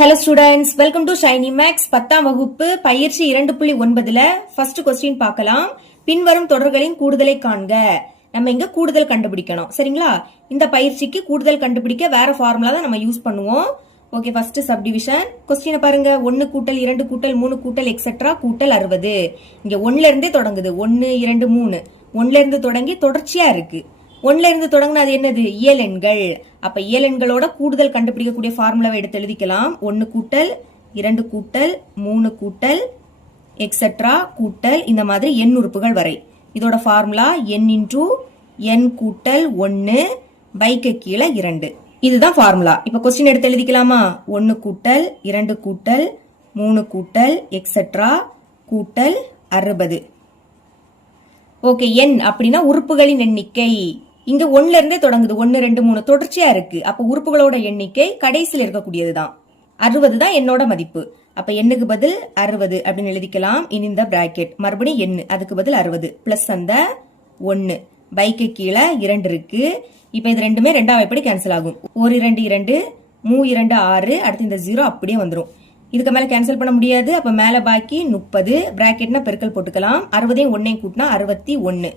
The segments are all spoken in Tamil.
Hello students, welcome to Shiny Max 10ஆம் வகுப்பு பயிற்சி 2.9ல ஃபர்ஸ்ட் क्वेश्चन பார்க்கலாம். பின்வரும் தொடர்களின் கூடுதலை காண்க. நம்ம இங்க கூடுதல் கண்டுபிடிக்கணும். சரிங்களா? இந்த பயிற்சிக்கு கூடுதல் கண்டுபிடிக்க வேற ஃபார்முலா தான் நம்ம யூஸ் பண்ணுவோம். Okay, first subdivision. क्वेश्चन பாருங்க. 1 கூட்டல் 2 கூட்டல் 3 கூட்டல் எக்ஸெட்ரா கூட்டல் 60. இங்க 1ல இருந்தே தொடங்குது. 1 2 3. 1ல இருந்து தொடங்கி தொடர்ச்சியா இருக்கு. 1ல இருந்து தொடங்கினா அது என்னது? இயல் எண்கள். அப்ப இயல் எண்களோட கூடுதல் கண்டுபிடிக்கக்கூடிய ஃபார்முலாவை எடுத்து எழுதிக்கலாம். 1 கூட்டல் 2 கூட்டல் 3 கூட்டல் எக்ஸெட்ரா கூட்டல் இந்த மாதிரி எண் உறுப்புகள் வரை. இதோட ஃபார்முலா n இன்டூ n கூட்டல் 1 பைக்கு கீழே 2. இதுதான் ஃபார்முலா. இப்ப கொஸ்டின் எடுத்து எழுதிக்கலாமா? 1 கூட்டல் 2 கூட்டல் 3 கூட்டல் எக்ஸெட்ரா கூட்டல் 60. ஓகே, n அப்படின்னா உறுப்புகளின் எண்ணிக்கை. இங்க 1ல இருந்தே தொடங்குது. 1 2 3 தொடர்ச்சியா இருக்கு. அப்ப உறுப்புகளோட எண்ணிக்கை கடைசியில் இருக்கக்கூடியதுதான். 60 தான் என்னோட மதிப்பு. அப்ப எண்ணுக்கு பதில் 60 அப்படின்னு எழுதிக்கலாம். இனி இந்த பிராக்கெட் மறுபடியும் எண்ணு, அதுக்கு பதில் 60 பிளஸ் அந்த 1 பைக்கு கீழே 2 இருக்கு. இப்ப இது ரெண்டுமே ரெண்டாவது எப்படி கேன்சல் ஆகும்? 1 2 2 3 2 6. அடுத்து இந்த 0 அப்படியே வந்துடும். இதுக்கு மேல கேன்சல் பண்ண முடியாது. அப்ப மேல பாக்கி 30 பிராக்கெட்னா பெருக்கல் போட்டுக்கலாம். 60 1 கூட்டினா 61.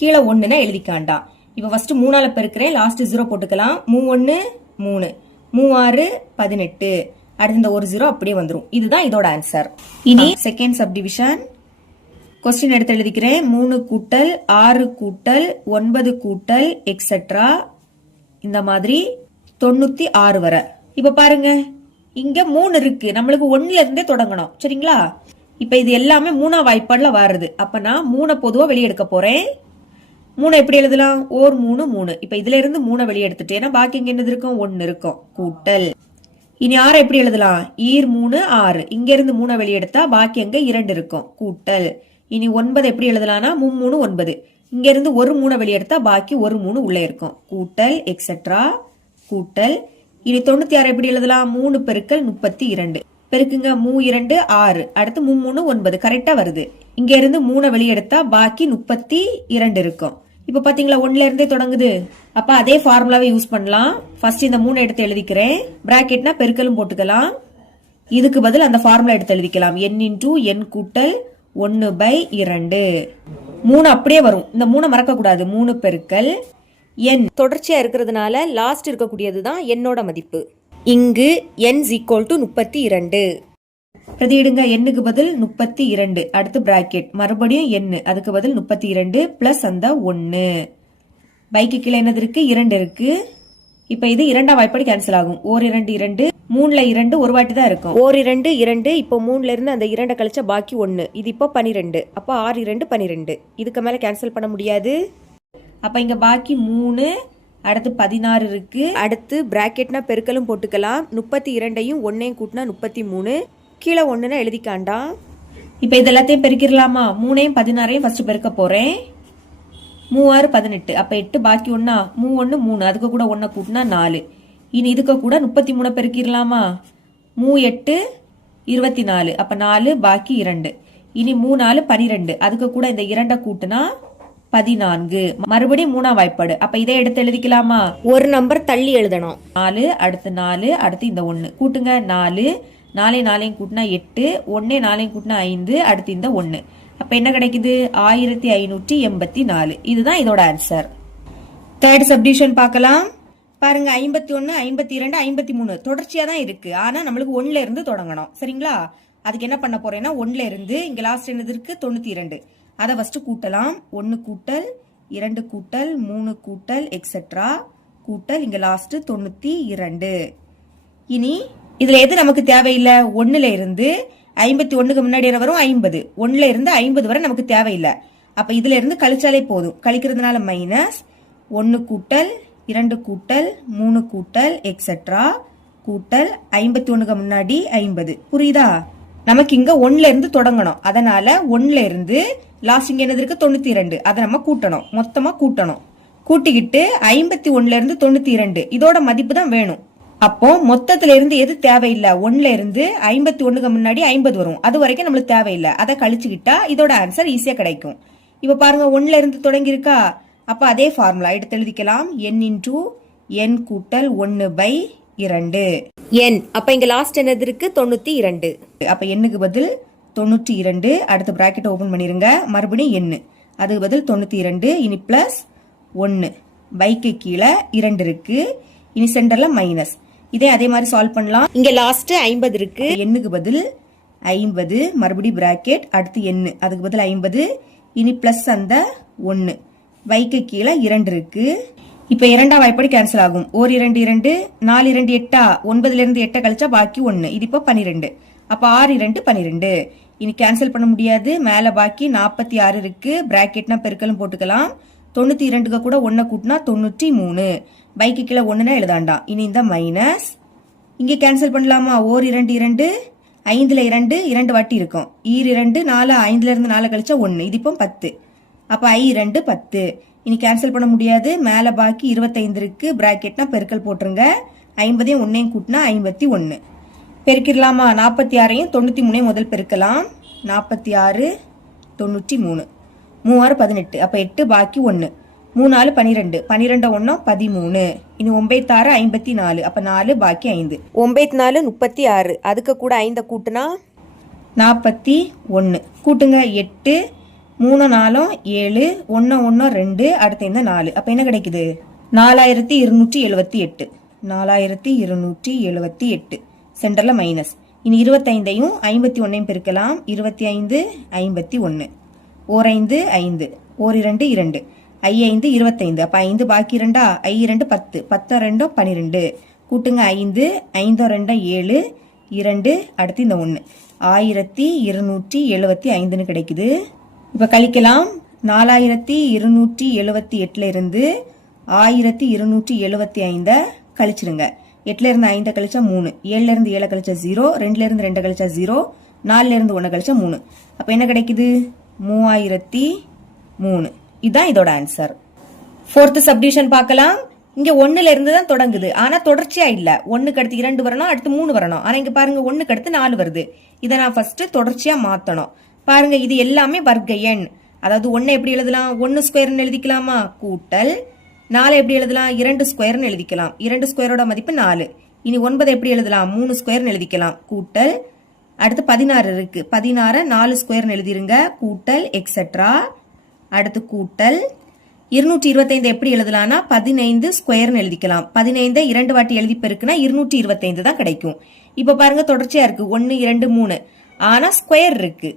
கீழே 1னா எழுதிக்காண்டாம். இப்ப ஃபர்ஸ்ட் 3ஆல பெருக்கிறேன். லாஸ்ட் 0 போட்டுக்கலாம். 3 1 3 3 6 18. அடுத்து இந்த ஒரு 0 அப்படியே வந்துரும். இதுதான் இதோட ஆன்சர். இனி செகண்ட் சப்டிவிஷன். கொஸ்டின் எடுத்து எழுதிக்கிறேன். 3 கூட்டல் 6 கூட்டல் 9 கூட்டல் எக்ஸெட்ரா இந்த மாதிரி 96 வரை. இப்ப பாருங்க, இங்க 3 இருக்கு. நம்மளுக்கு 1ல இருந்தே தொடங்கணும். சரிங்களா? இப்ப இது எல்லாமே 3ஆம் வாய்ப்பாடுல வருது. அப்ப நான் 3 பொதுவா வெளியே எடுக்க போறேன். 3 எப்படி எழுதலாம்? ஓர் 3 3. இப்ப இதுல இருந்து 3 வெளியே எடுத்துட்டேன்னா பாக்கி இங்க என்னது இருக்கும்? 1 இருக்கும். கூட்டல். இனி 6 எப்படி எழுதலாம்? ஈர் 3 6. இங்க இருந்து 3 வெளியே எடுத்தா பாக்கி அங்க 2 இருக்கும். கூட்டல். இனி 9 எப்படி எழுதலாம்னா 3 9. இங்க இருந்து ஒரு 3 வெளியே எடுத்தா பாக்கி ஒரு 3 உள்ள இருக்கும். கூட்டல் எக்ஸெட்ரா கூட்டல். இனி 96 எப்படி எழுதலாம்? 3 பெருக்கல் 32. பெருக்குங்க. 3 2 6. அடுத்து 3 9. கரெக்டா வருது. இங்க இருந்து 3 வெளியே எடுத்தா பாக்கி 32 இருக்கும். இப்ப பாத்தீங்களா 1ல இருந்தே தொடங்குது. அப்ப அதே ஃபார்முலாவை யூஸ் பண்ணலாம். ஃபர்ஸ்ட் இந்த 3 எடுத்து எழுதிக்கிறேன். பிராக்கெட்னா பெருக்கலும் போட்டுக்கலாம். இதுக்கு பதில் அந்த ஃபார்முலா எடுத்து எழுதிக்கலாம். n இன்டூ n கூட்டல் 1/2. 3 அப்படியே வரும். இந்த 3 மறக்க கூடாது. 3 பெருக்கல் n தொடர்ச்சியா இருக்கிறதுனால லாஸ்ட் இருக்கக்கூடியதுதான் என்னோட மதிப்பு. இங்கு n = 32. பிரதியிடுங்க. எண்ணுக்கு பதில் 32. அடுத்து பிராக்கெட் மறுபடியும் n, அதுக்கு பதில் 32 பிளஸ் அந்த 1. பைக்கு கீழே என்னது இருக்கு? 2 இருக்கு. இப்ப இது இரண்டாம் வாய்ப்பாடு கேன்சல் ஆகும். ஓர் 2 2 3ல 2 ஒரு வாட்டி தான் இருக்கும். ஓர் 2 2. இப்போ 3ல இருந்து அந்த 2 கழிச்சா பாக்கி 1. இது இப்போ 12. அப்ப 6 2 12. இதுக்கு மேல கேன்சல் பண்ண முடியாது. அப்ப இங்க பாக்கி 3. அடுத்து 16 இருக்கு. அடுத்து பிராக்கெட்னா பெருக்கலும் போட்டுக்கலாம். 32ஐயும் 1ஐயும் கூட்டினா 33. கீழே 1னா எழுதிக்காண்டா. இப்ப இது எல்லாத்தையும் பெருக்கிடலாமா? 3ஐயும் 16ஐயும் ஃபர்ஸ்ட் பெருக்க போறேன். 3 6 18. அப்ப 8 பாக்கி 1 3 1 3. அதுக்கு கூட 1 கூட்டினா 4. இனி இதுக்கு கூட 33 பெருக்கிடலாமா? 3 8 24. அப்ப 4 பாக்கி 2. இனி 3 4 12. அதுக்கு கூட இந்த 2 கூட்டினா 14. மறுபடியும் 3ஆம் வாய்ப்பாடு. அப்ப இதை எடுத்து எழுதிக்கலாமா? ஒரு நம்பர் தள்ளி எழுதணும். 4 அடுத்து 4 அடுத்து இந்த 1 கூட்டுங்க. 4 4 4 கூட்டினா 8. 1 4 கூட்டினா 5. அடுத்து இந்த 1. அப்ப என்ன கிடைக்குது? 1584. இதுதான் இதோட ஆன்சர். தேர்ட் சப்டிவிஷன் பார்க்கலாம். பாருங்க, 51 52 53 தொடர்ச்சியா தான் இருக்கு. ஆனா நம்மளுக்கு 1ல இருந்து தொடங்கணும். சரிங்களா? அதுக்கு என்ன பண்ண போறேன்னா 1ல இருந்து இங்க லாஸ்ட் என்னது இருக்கு? 92. அதை ஃபர்ஸ்ட் கூட்டலாம். 1 கூட்டல் 2 கூட்டல் 3 கூட்டல் எக்ஸெட்ரா கூட்டல் இங்க லாஸ்ட் 92. இனி இதுல எது நமக்கு தேவையில்லை? 1ல இருந்து 51க்கு முன்னாடி வரும் 50. 1ல இருந்து 50 வரை நமக்கு தேவையில்லை. அப்ப இதுல இருந்து கழிச்சாலே போதும். கழிக்கிறதுனால மைனஸ் 1 கூட்டல் 2 கூட்டல் 3 கூட்டல் எக்ஸெட்ரா கூட்டல் 51க்கு முன்னாடி 50. புரியுதா? நமக்கு இங்க 1ல இருந்து தொடங்கணும். அதனால 1ல இருந்து லாஸ்ட் இங்க என்னது இருக்கு? 92. அதை நம்ம கூட்டணும். மொத்தமா கூட்டணும். கூட்டிக்கிட்டு 51ல இருந்து 92 இதோட மதிப்பு தான் வேணும். அப்போ மொத்தத்துல இருந்து எது தேவையில்லை? 1ல இருந்து 51க்கு முன்னாடி 50 வரும். அது வரைக்கும் நம்மளுக்கு தேவையில்லை. அதை கழிச்சுக்கிட்டா இதோட ஆன்சர் ஈஸியா கிடைக்கும். இப்ப பாருங்க 1ல இருந்து தொடங்கி இருக்கா? அப்ப அதே ஃபார்முலா எடுத்து எழுதிக்கலாம். n இன்டூ n கூட்டல் 1/2. 2 n. அப்ப இங்க லாஸ்ட் என்னது இருக்கு 92. அப்ப எண்ணுக்கு பதில் 92. அடுத்து பிராக்கெட் ஓபன் பண்ணிருங்க. மறுபடியும் n அதுக்கு பதில் 92. இனி பிளஸ் 1 பைக்கு கீழே 2 இருக்கு. இனி சென்டர்ல மைனஸ். இதே அதே மாதிரி சால்வ் பண்ணலாம். இங்க லாஸ்ட் 50 இருக்கு. எண்ணுக்கு பதில் 50 மறுபடியும் பிராக்கெட் அடுத்து n அதுக்கு பதில் 50. இனி பிளஸ் அந்த 1 பைக்கு கீழே 2 இருக்கு. இப்ப இரண்டாம் வாய்ப்படி கேன்சல் ஆகும். 1 2 2 4 2 8 9ல இருந்து 8 கழிச்சா பாக்கி 1. இது இப்போ 12. அப்ப 6 2 12. இனி கேன்சல் பண்ண முடியாது. மேல பாக்கி 46 இருக்கு. பிராக்கெட்னா பெருக்கலும் போட்டுக்கலாம். 92க்கு கூட 1 கூட்டினா 93. பைக்கு கீழே 1னா எழுதாண்டாம். இனி இந்த மைனஸ் இங்க கேன்சல் பண்ணலாமா? 1 2 2 5ல 2 2 வாட்டி இருக்கும். 2 4 5ல இருந்து 4 கழிச்சா 1. இது இப்போ 10. அப்ப I 2 10. இனி கேன்சல் பண்ண முடியாது. மேல பாக்கி 25 இருக்கு. பிராக்கெட்னா பெருக்கல் போட்டுருங்க. 50ஐயும் 1ஐயும் கூட்டினா 51. பெருக்கிடலாமா? 46ஐயும் 93ஐயும் முதல் பெருக்கலாம். 46 93 3 18. அப்ப 8 பாக்கி 1 3 4 12 12 1 13. இனி 9 6 54. அப்ப 4 பாக்கி 5 9 4 36. அதுக்கு கூட 5 கூட்டினா 41. கூட்டுங்க 8 3 4 7 1 1 2 அடுத்து இந்த 4. அப்ப என்ன கிடைக்குது? 4278. 4278. சென்டர்ல மைனஸ். இனி 25ஐயும் 51ஐயும் பெருக்கலாம். 25 51 ஓர் 5 5 ஓர் 2 2 I 5 25. அப்ப 5 பாக்கி 2 I 2 10 10 2 12. கூட்டுங்க 5 5 2 7 2 அடுத்து இந்த 1 1275 கிடைக்குது. இப்ப கழிக்கலாம். 4278ல இருந்து 1275 கழிச்சிருங்க. 8ல இருந்து 5 கழிச்சா 3 7ல இருந்து 7 கழிச்சா 0 2ல இருந்து 2 கழிச்சா 0 4ல இருந்து 1 கழிச்சா 3. அப்ப என்ன கிடைக்குது? 3003. இதுதான் இதோட ஆன்சர். ஃபோர்த் சப்டிவிஷன் பார்க்கலாம். இங்க 1ல இருந்து தான் தொடங்குது. ஆனா தொடர்ச்சியா இல்ல. 1க்கு அடுத்து 2 வரணும், அடுத்து 3 வரணும். ஆனா இங்க பாருங்க 1க்கு அடுத்து 4 வருது. இதை நான் ஃபர்ஸ்ட் தொடர்ச்சியா மாத்தணும். பாருங்க இது எல்லாமே வர்க்க எண். அதாவது 1 எப்படி எழுதலாம்? 1 ஸ்கொயர்னு எழுதிக்கலாமா? கூட்டல் 4 எப்படி எழுதலாம்? 2 ஸ்கொயர்னு எழுதிக்கலாம். 2 ஸ்கொயரோட மதிப்பு 4. இனி 9 எப்படி எழுதலாம்? 3 ஸ்கொயர்னு எழுதிக்கலாம். கூட்டல் அடுத்து 16 இருக்கு. 16 4 ஸ்கொயர்னு எழுதிருங்க. கூட்டல் எக்ஸெட்ரா. அடுத்து கூட்டல் 225 எப்படி எழுதலாம்னா 15 ஸ்கொயர்னு எழுதிக்கலாம். 15 2 வாட்டி எழுதி பெருக்குனா 225 தான் கிடைக்கும். இப்ப பாருங்க தொடர்ச்சியா இருக்கு. 1 2 3. ஆனா ஸ்கொயர் இருக்கு.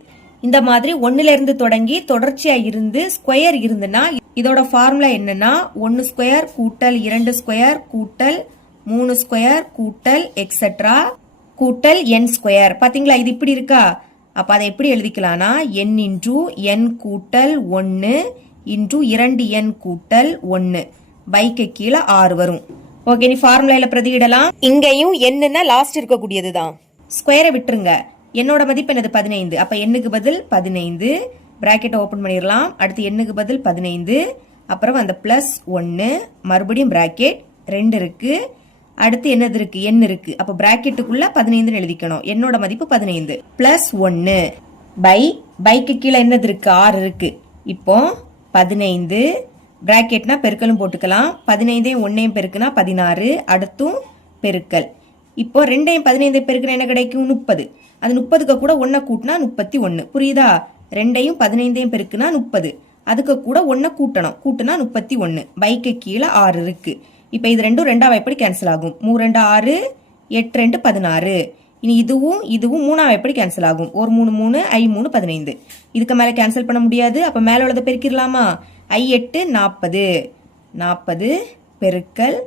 இந்த மாதிரி 1ல இருந்து தொடங்கி தொடர்ச்சியா இருந்து ஸ்கொயர் இருந்துன்னா இதோட ஃபார்முலா என்னன்னா 1 ஸ்கொயர் கூட்டல் 2 ஸ்கொயர் கூட்டல் 3 ஸ்கொயர் கூட்டல் எக்ஸெட்ரா கூட்டல் n ஸ்கொயர். பாத்தீங்களா இது இப்படி இருக்கா? அப்ப அதை எப்படி எழுதிக்கலாம்னா n இன்டூ n கூட்டல் 1 இன்டூ 2n கூட்டல் 1 பைக்கு கீழே 6 வரும். ஓகே, நீ ஃபார்முலால பிரதியிடலாம். இங்கேயும் என்னன்னா லாஸ்ட் இருக்கக்கூடியதுதான். ஸ்கொயரை விட்டுருங்க. என்னோட மதிப்பு என்னது? 15. அப்ப எண்ணுக்கு பதில் 15. பிராக்கெட் ஓபன் பண்ணிடலாம். அடுத்து எண்ணுக்கு பதில் 15. அப்புறம் அந்த பிளஸ் 1 மறுபடியும் பிராக்கெட் 2 இருக்கு. அடுத்து என்னது இருக்கு? n இருக்கு. அப்ப பிராக்கெட்டுக்குள்ள 15 எழுதிக்கணும். என்னோட மதிப்பு 15 பிளஸ் 1 பைக்கு கீழே என்னது இருக்கு? 6 இருக்கு. இப்போ 15 பிராக்கெட்னா பெருக்கலும் போட்டுக்கலாம். 15ஐயும் 1ஐயும் பெருக்குனா 16. அடுத்தும் பெருக்கல். இப்போ 2ஐயும் 15 பெருக்குனா என்ன கிடைக்கும்? 30. அது 30க்கு கூட 1 கூட்டினா 31. புரியுதா? 2ஐயும் 15ஐயும் பெருக்குனா 30. அதுக்கு கூட 1 கூட்டணும். கூட்டினா 31. பைக்கு கீழே 6 இருக்கு. இப்ப இது ரெண்டும் ரெண்டாம் வாய்ப்படி கேன்சல் ஆகும். 3 2 6 8 2 16. இனி இதுவும் இதுவும் மூணாம் வாய்ப்படி கேன்சல் ஆகும். 1 3 3 I 3 15. இதுக்கு மேல கேன்சல் பண்ண முடியாது. அப்ப மேல உள்ளதை பெருக்கிடலாமா? I 8 40. 40 பெருக்கல்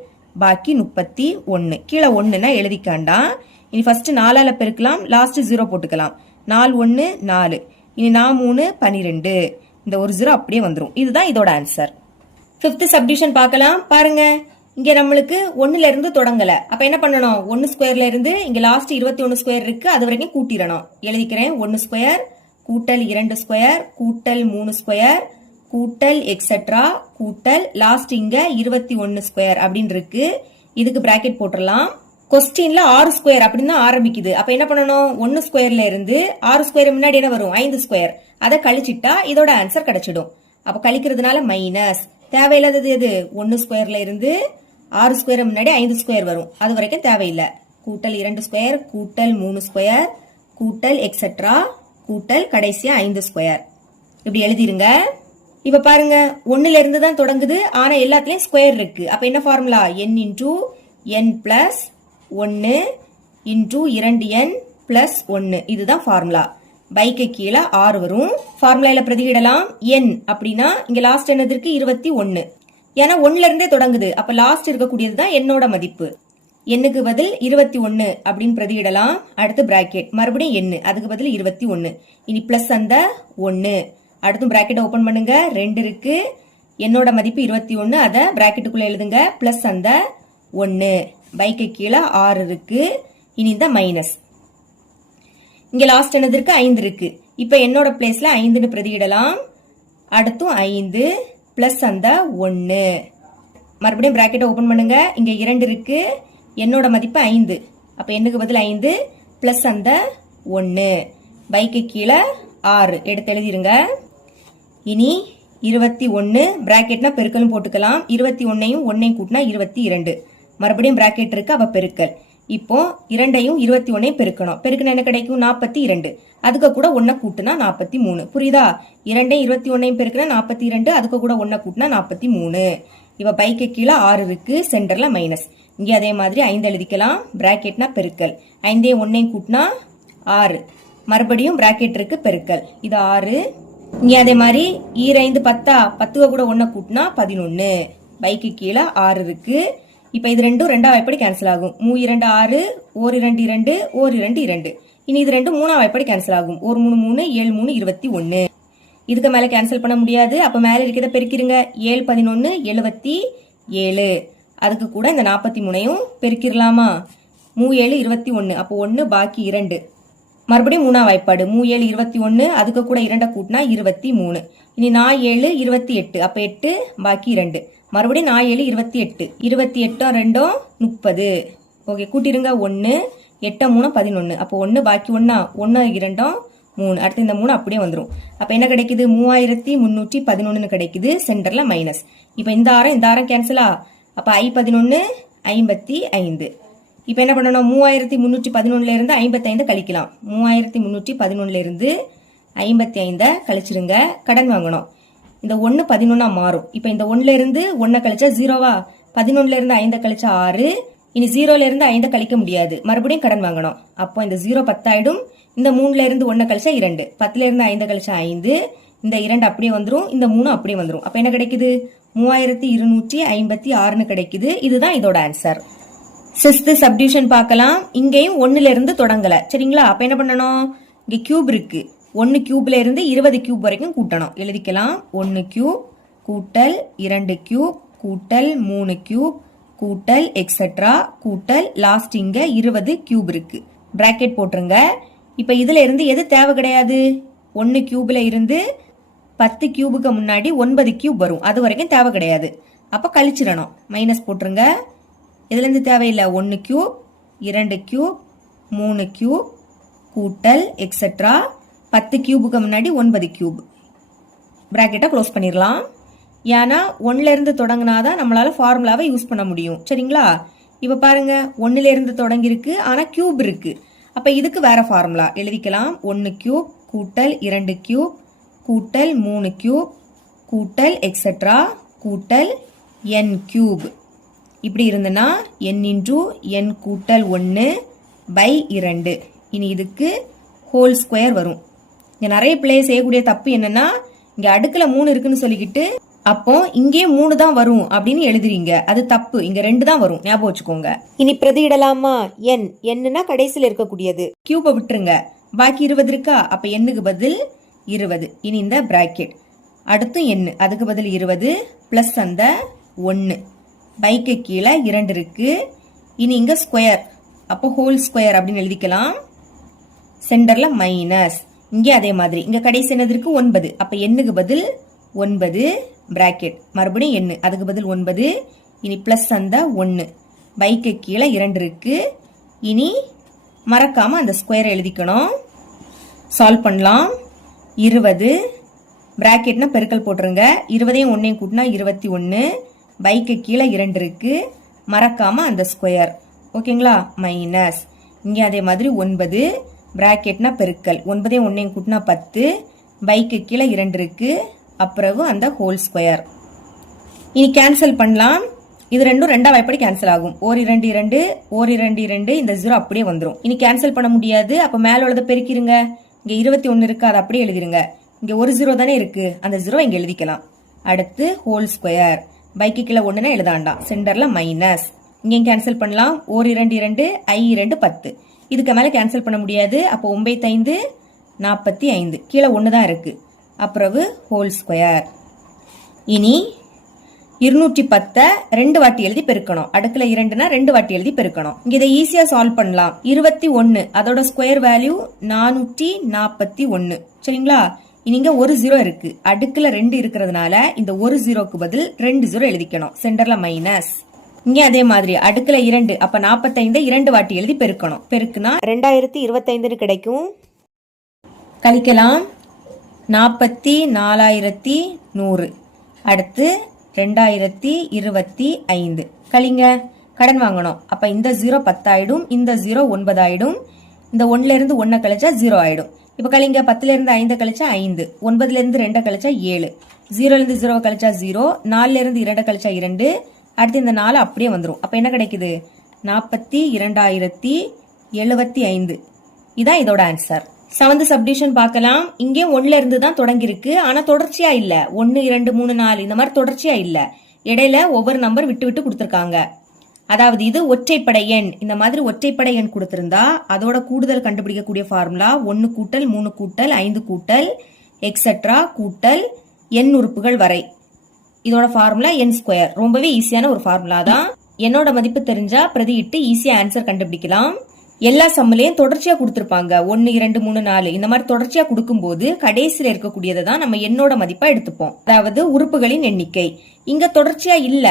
பாக்கி 31. கீழே 1னா எழுதிக்காண்டாம். இனி ஃபர்ஸ்ட் 4ஆல பெருக்கலாம். லாஸ்ட் 0 போட்டுக்கலாம். 4 1 4. இனி 4 3 12. இந்த ஒரு 0 அப்படியே வந்துரும். இதுதான் இதோட ஆன்சர். 5th சப்டிவிஷன் பார்க்கலாம். பாருங்க இங்க நம்மளுக்கு 1ல இருந்து தொடங்கல. அப்ப என்ன பண்ணணும்? 1 ஸ்கொயர்ல இருந்து இங்க லாஸ்ட் 21 ஸ்கொயர் இருக்கு. அது வரைக்கும் கூட்டிடணும். எழுதிக்கிறேன். 1 ஸ்கொயர் கூட்டல் 2 ஸ்கொயர் கூட்டல் 3 ஸ்கொயர் கூட்டல் எக்ஸெட்ரா கூட்டல் லாஸ்ட் இங்க 21 ஸ்கொயர் அப்படின்னு இருக்கு. இதுக்கு பிராக்கெட் போட்டுடலாம். கொஸ்டின்ல 6 ஸ்கொயர் அப்படின்னு தான் ஆரம்பிக்குது. அப்ப என்ன பண்ணணும்? 1 ஸ்கொயர்ல இருந்து 6 ஸ்கொயர் முன்னாடி என்ன வரும்? 5 ஸ்கொயர். அதை கழிச்சிட்டா இதோட ஆன்சர் கிடைச்சிடும். அப்ப கழிக்கிறதுனால மைனஸ். தேவையில்லாதது எது? 1 ஸ்கொயர்ல இருந்து 6 ஸ்கொயர் முன்னாடி 5 ஸ்கொயர் வரும், அது வரைக்கும் தேவையில்லை. கூட்டல் 2 ஸ்கொயர் கூட்டல் 3 ஸ்கொயர் கூட்டல் எக்ஸெட்ரா கூட்டல் கடைசியா 5 ஸ்கொயர். இப்படி எழுதிருங்க. இப்ப பாருங்க 1ல இருந்து தான் தொடங்குது, ஆனா எல்லாத்துலயும் ஸ்கொயர் இருக்கு. அப்ப என்ன formula? n into n plus 1 into 2n plus 1. இதுதான் ஃபார்முலா. பைக்கு கீழே 6 வரும். ஃபார்முலால பிரதியிடலாம். n அப்படின்னா இங்க லாஸ்ட் என்னது இருக்கு? 21. ஏன்னா 1ல இருந்தே தொடங்குது, அப்ப லாஸ்ட் இருக்கக்கூடியது தான் என்னோட மதிப்பு. எண்ணுக்கு பதில் 21 அப்படின்னு பிரதியிடலாம். அடுத்து பிராக்கெட், மறுபடியும் n, அதுக்கு பதில் 21. இனி பிளஸ் அந்த 1. அடுத்து பிராக்கெட் ஓபன் பண்ணுங்க. 2 இருக்கு, என்னோட மதிப்பு 21, அதை பிராக்கெட்டுக்குள்ள எழுதுங்க. பிளஸ் அந்த 1. பைக்கு கீழே 6 இருக்கு. இனி இந்த மைனஸ். இங்க லாஸ்ட் என்னது இருக்கு? 5 இருக்கு. இப்ப என்னோட பிளேஸ்ல 5ன்னு பிரதியிடலாம். அடுத்தும் 5 பிளஸ் அந்த 1. மறுபடியும் பிராக்கெட் ஓபன் பண்ணுங்க. இங்க 2 இருக்கு, என்னோட மதிப்பு 5, அப்ப எண்ணுக்கு பதில் 5 பிளஸ் அந்த 1. பைக்கு கீழே 6 எடுத்து எழுதிருங்க. இனி 21 பிராக்கெட்னா பெருக்கலும் போட்டுக்கலாம். 21ஐயும் 1ஐயும் கூட்டினா 22. மறுபடியும் பிராக்கெட் இருக்கு, அப்ப பெருக்கல். இப்போ 2ஐயும் 21ஐயும் பெருக்கணும். பெருக்கணும் என்ன கிடைக்கும்? 42. அதுக்கு கூட 1 கூட்டினா 43. புரியுதா? 2ஐயும் 21ஐயும் பெருக்கினா 42, அதுக்கு கூட 1 கூட்டினா 43. இப்ப பைக்கு கீழே 6 இருக்கு, சென்டர்ல மைனஸ். இங்கே அதே மாதிரி 5 எழுதிக்கலாம். பிராக்கெட்னா பெருக்கல். 5ஐயும் 1ஐயும் கூட்டினா 6. மறுபடியும் பிராக்கெட் இருக்கு, பெருக்கல். இது 6. இங்கே அதே மாதிரி 2 10, 10 கூட 1 கூட்டினா 11. பைக்கு கீழே 6 இருக்கு. இப்ப இது ரெண்டும் ரெண்டா வாய்ப்படி கேன்சல் ஆகும். 3 2 6, 1 2 2, 1 2 2. இனி இது ரெண்டும் 3 வாய்ப்படி கேன்சல் ஆகும். 1 3 3, 7 3 21. இதுக்கு மேல கேன்சல் பண்ண முடியாது. அப்ப மேல இருக்கிறத பெருக்கிருங்க. 7 11 77. அதுக்கு கூட இந்த 43ஐயும் பெருக்கிடலாமா? 3 7 21. அப்போ 1 பாக்கி 2. மறுபடியும் 3 வாய்ப்பாடு. 3 7 21, அதுக்கு கூட 2 கூட்டினா 23. இனி 4 7 28, அப்ப 8 பாக்கி 2. மறுபடியும் 4 7 28, 28 2 30. ஓகே, கூட்டிருங்க. 1 8 3 11. அப்போ 1 பாக்கி 1 1 2 3. அடுத்து இந்த 3 அப்படியே வந்துடும். அப்ப என்ன கிடைக்குது? 3311 கிடைக்குது. சென்டர்ல மைனஸ். இப்ப இந்த ஆரம் கேன்சலா? அப்ப I11 55. இப்ப என்ன பண்ணணும்? 3311 இருந்து 55 கழிக்கலாம். 3311 இருந்து 55 கழிச்சிருங்க. கடன் வாங்கணும். இந்த 1 11 மாறும். இப்ப இந்த 1ல இருந்து 1 கழிச்சா 0வா? 11ல இருந்து 5 கழிச்சா 6. இனி 0ல இருந்து 5 கழிக்க முடியாது, மறுபடியும் கடன் வாங்கணும். அப்போ இந்த 0 10 ஆயிடும். இந்த 3ல இருந்து 1 கழிச்சா 2, 10ல இருந்து 5 கழிச்சா 5. இந்த 2 அப்படியே வந்துரும், இந்த 3 அப்படியே வந்துரும். அப்ப என்ன கிடைக்குது? 3256 கிடைக்குது. இதுதான் இதோட ஆன்சர். 6th சப்டிவிஷன் பார்க்கலாம். இங்கேயும் 1ல இருந்து தொடங்கல, சரிங்களா? அப்ப என்ன பண்ணணும்? இங்க கியூப் இருக்கு. 1 கியூப்ல இருந்து 20 கியூப் வரைக்கும் கூட்டணும். எழுதிக்கலாம். 1 கியூப் கூட்டல் 2 கியூப் கூட்டல் 3 கியூப் கூட்டல் எக்ஸெட்ரா கூட்டல் லாஸ்ட் இங்க 20 கியூப் இருக்கு. பிராக்கெட் போட்டுருங்க. இப்ப இதுல இருந்து எது தேவை கிடையாது? 1 கியூப்ல இருந்து 10 கியூபுக்கு முன்னாடி 9 கியூப் வரும், அது வரைக்கும் தேவை கிடையாது. அப்ப கழிச்சிடணும். மைனஸ் போட்டுருங்க. இதுல இருந்து தேவையில்லை. 1 கியூப் 2 கியூப் 3 கியூப் கூட்டல் எக்ஸெட்ரா 10 கியூபுக்கு முன்னாடி 9 கியூப். பிராக்கெட்டை க்ளோஸ் பண்ணிடலாம். ஏன்னா 1ல இருந்து தொடங்கினாதான் நம்மளால ஃபார்முலாவை யூஸ் பண்ண முடியும், சரிங்களா? இப்ப பாருங்க, 1ல இருந்து தொடங்கிருக்கு, ஆனா கியூப் இருக்கு. அப்ப இதுக்கு வேற ஃபார்முலா எழுதிக்கலாம். 1 கியூப் கூட்டல் 2 கியூப் கூட்டல் 3 கியூப் கூட்டல் எக்ஸெட்ரா கூட்டல் n கியூப். இப்படி இருந்தனா n இன்டூ n கூட்டல் 1 பை 2. இனி இதுக்கு ஹோல் ஸ்கொயர் வரும். இங்க நிறைய பிள்ளை செய்யக்கூடிய தப்பு என்னன்னா, இங்க அடுக்குல 3 இருக்குன்னு சொல்லிக்கிட்டு அப்போ இங்கே 3 தான் வரும் அப்படின்னு எழுதுறீங்க. அது தப்பு. இங்க 2 தான் வரும், ஞாபகம் வச்சுக்கோங்க. இனி பிரதியிடலாமா? n என்னன்னா கடைசியில் இருக்கக்கூடியது. கியூபை விட்டுருங்க. பாக்கி 20 இருக்கா? அப்ப எண்ணுக்கு பதில் 20. இனி இந்த பிராக்கெட். அடுத்து n, அதுக்கு பதில் 20 பிளஸ் அந்த 1. பைக்கு கீழே 2 இருக்கு. இனி இங்க ஸ்கொயர், அப்போ ஹோல் ஸ்கொயர் அப்படின்னு எழுதிக்கலாம். சென்டர்ல மைனஸ். இங்கே அதே மாதிரி இங்க கடைசி என்னது இருக்கு? 9. அப்ப எண்ணுக்கு பதில் 9 பிராக்கெட். மறுபடியும் n, அதுக்கு பதில் 9. இனி பிளஸ் அந்த 1. பைக்கு கீழே 2 இருக்கு. இனி மறக்காம அந்த ஸ்கொயரை எழுதிக்கணும். சால்வ் பண்ணலாம். 20 பிராக்கெட்னா பெருக்கல் போட்டுருங்க. 20ஐயும் 1ஐயும் கூட்டினா 21. பைக்கு கீழே 2 இருக்கு. மறக்காம அந்த ஸ்கொயர். ஓகேங்களா? மைனஸ். இங்கே அதே மாதிரி 9 பிராக்கெட்னா பெருக்கல். 9 1 கூட்டினா 10. பைக்கு கீழே 2 இருக்கு. அப்புறம் அந்த ஹோல் ஸ்கொயர். இனி கேன்சல் பண்ணலாம். இது ரெண்டும் ரெண்டா வாய்ப்படி கேன்சல் ஆகும். ஓர் 2 2 ஓர் 2 2 இந்த 0 அப்படியே வந்துடும். இனி கேன்சல் பண்ண முடியாது. அப்ப மேல உள்ளதை பெருக்கிருங்க. இங்க 21 இருக்கு, அதை அப்படியே எழுதிருங்க. இங்க ஒரு 0 தானே இருக்கு, அந்த 0 இங்க எழுதிக்கலாம். அடுத்து ஹோல் ஸ்கொயர். பைக்கு கீழே 1னா எழுதாண்டாம். சென்டர்ல மைனஸ். இங்கேயும் கேன்சல் பண்ணலாம். ஓர் 2 2 I 2 10. இதுக்கு மேல கேன்சல் பண்ண முடியாது. அப்போ 9 5 45. கீழே 1 தான் இருக்கு. அப்புறம் ஹோல் ஸ்கொயர். இனி 210 2 வாட்டி எழுதி பெருக்கணும். அடுக்குல 2னா 2 வாட்டி எழுதி பெருக்கணும். இங்க இதை ஈஸியா சால்வ் பண்ணலாம். 21 அதோட ஸ்கொயர் வேல்யூ 441. சரிங்களா? இங்க ஒரு 0 இருக்கு. அடுக்குல 2 இருக்கிறதுனால இந்த ஒரு 0க்கு பதில் 2 0 எழுதிக்கணும். சென்டர்ல மைனஸ். இங்க அதே மாதிரி அடுக்குல 2 அப்ப 45 2 வாட்டி எழுதி பெருக்கணும். பெருக்குனா 2025 கிடைக்கும். கழிக்கலாம். 44,100. அடுத்து 2025 கழிங்க. கடன் வாங்கணும். அப்ப இந்த 0 10 ஆயிடும், இந்த 0 9 ஆயிடும். இந்த 1ல இருந்து 1 கழிச்சா 0 ஆயிடும். இப்ப கழிங்க. 10ல இருந்து 5 கழிச்சா 5, 9ல இருந்து 2 கழிச்சா 7, 0ல இருந்து 0 கழிச்சா 0, 4ல இருந்து 2 கழிச்சா 2. அடுத்து இந்த 4 அப்படியே வந்துடும். அப்ப என்ன கிடைக்குது? 42,075. இதான் இதோட ஆன்சர். 7th சப்டிவிஷன் பார்க்கலாம். இங்கே 1ல இருந்து தான் தொடங்கி இருக்கு. ஆனா தொடர்ச்சியா இல்ல. 1 2 3 4 இந்த மாதிரி தொடர்ச்சியா இல்ல. இடையில ஒவ்வொரு நம்பர் விட்டு விட்டு கொடுத்திருக்காங்க. அதாவது இது ஒற்றைப்படை எண். இந்த மாதிரி ஒற்றைப்படை எண் கொடுத்திருந்தா அதோட கூடுதல் கண்டுபிடிக்கக்கூடிய ஃபார்முலா 1 கூட்டல் 3 கூட்டல் 5 கூட்டல் எக்ஸெட்ரா கூட்டல் n உறுப்புகள் வரை. இதோட ஃபார்முலா n ஸ்கொயர். ரொம்பவே ஈஸியான ஒரு ஃபார்முலா தான். என்னோட மதிப்பு தெரிஞ்சா பிரதியிட்டு ஈஸியா ஆன்சர் கண்டுபிடிக்கலாம். எல்லா சம்மிலையும் தொடர்ச்சியா கொடுத்திருப்பாங்க. 1 2 3 4 இந்த மாதிரி தொடர்ச்சியா கொடுக்கும்போது கடைசியில இருக்கக்கூடியதை தான் நம்ம என்னோட மதிப்பா எடுத்துப்போம். அதாவது உறுப்புகளின் எண்ணிக்கை. இங்க தொடர்ச்சியா இல்ல.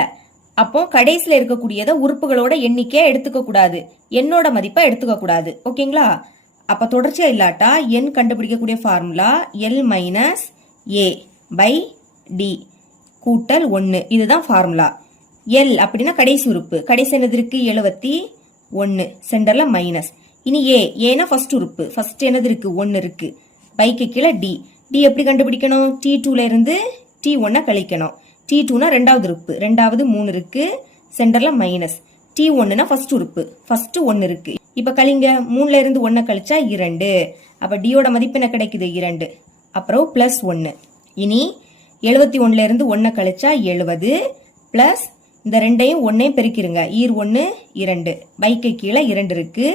அப்போ கடைசியில இருக்கக்கூடியதை உறுப்புகளோட எண்ணிக்கையா எடுத்துக்க கூடாது, என்னோட மதிப்பா எடுத்துக்க கூடாது. ஓகேங்களா? அப்ப தொடர்ச்சியா இல்லாட்டா n கண்டுபிடிக்கக்கூடிய formula L minus A by D கூட்டல் 1. இதுதான் ஃபார்முலா. L அப்படின்னா கடைசி உறுப்பு. கடைசி என்னது இருக்கு? 71. சென்டர்ல மைனஸ். இனி ஏனா ஃபர்ஸ்ட் உறுப்பு. ஃபர்ஸ்ட் என்னது இருக்கு? 1 இருக்கு. பைக்கு கீழே D. D எப்படி கண்டுபிடிக்கணும்? T2ல இருந்து T1 கழிக்கணும். T2னா ரெண்டாவது உறுப்பு. ரெண்டாவது 3 இருக்கு. சென்டர்ல மைனஸ். T1னா ஃபர்ஸ்ட் உறுப்பு. ஃபர்ஸ்ட் 1 இருக்கு. இப்ப கழிங்க. 3ல இருந்து 1 கழிச்சா 2. அப்ப Dயோட மதிப்பு என்ன கிடைக்குது? 2. அப்புறம் பிளஸ் 1. இனி 71ல இருந்து 1 கழிச்சா 70 பிளஸ் இந்த 2ஐயும் 1ஐயும் பெருக்கிருங்க. ஈர் 1 2. பைக்கு கீழே 2 இருக்கு.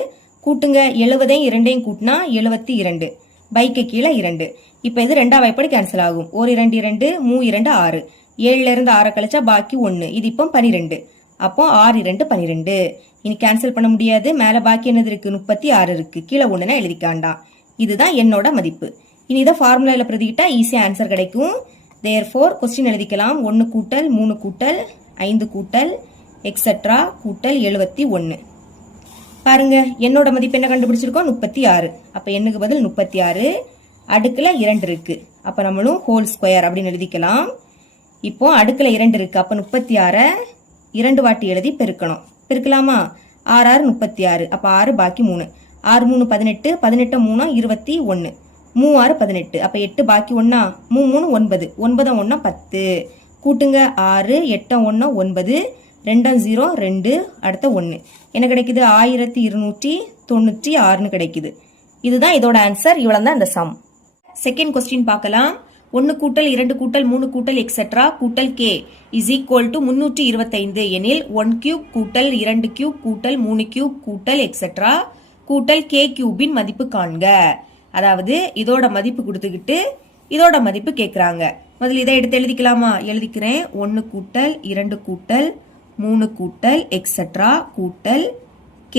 கூட்டுங்க. 70ஐயும் 2ஐயும் கூட்டினா 72. பைக்கு கீழே 2. இப்ப இது ரெண்டா வாய்ப்படி கேன்சல் ஆகும். ஒரு 2 2 3 2 6. 7ல இருந்து 6 கழிச்சா பாக்கி 1. இது இப்போ 12. அப்போ 6 2 12. இனி கேன்சல் பண்ண முடியாது. மேல பாக்கி என்னது இருக்கு? 36 இருக்கு. கீழே 1னா எழுதிக்காண்டாம். இதுதான் என்னோட மதிப்பு. இனி இதை ஃபார்முலால பிரதிக்கிட்டா ஈஸியா ஆன்சர் கிடைக்கும். தேர்ஃபோர் கொஸ்டின் எழுதிக்கலாம். 1 கூட்டல் 3 கூட்டல் 5 கூட்டல் எக்ஸெட்ரா கூட்டல் 71. பாருங்க, என்னோட மதிப்பு என்ன கண்டுபிடிச்சிருக்கோம்? 36. அப்ப எண்ணுக்கு பதில் 36. அடுக்குல 2 இருக்கு. அப்ப நம்மளும் ஹோல் ஸ்கொயர் அப்படின்னு எழுதிக்கலாம். இப்போ அடுக்குல 2 இருக்கு. அப்ப 36 2 வாட்டி எழுதி பெருக்கணும். பெருக்கலாமா? 6 6 36. அப்ப 6 பாக்கி 3. 6 3 18. 18 3 21. 3 6 18. அப்ப 8 பாக்கி 1. 3 3 9. 9 1 10. கூட்டுங்க. 6 8 1 9. 2 0 2. அடுத்த 1 என்ன கிடைக்குது? 1296 கிடைக்குது. இதுதான் இதோட ஆன்சர். இவ்வளவு தான் இந்த சம். செகண்ட் கொஸ்டின் பார்க்கலாம். 1 கூட்டல் 2 கூட்டல் 3 கூட்டல் எக்ஸெட்ரா கூட்டல் k இஸ் ஈக்குவல் டு 325 எனில் 1 கியூப் கூட்டல் 2 கியூப் கூட்டல் 3 கியூப் கூட்டல் எக்ஸெட்ரா கூட்டல் k கியூபின் மதிப்பு காண்க. அதாவது இதோட மதிப்பு கொடுத்துக்கிட்டு இதோட மதிப்பு கேட்குறாங்க. முதல்ல இதை எடுத்து எழுதிக்கலாமா? எழுதிக்கிறேன். 1 கூட்டல் 2 கூட்டல் 3 கூட்டல் எக்ஸெட்ரா கூட்டல் k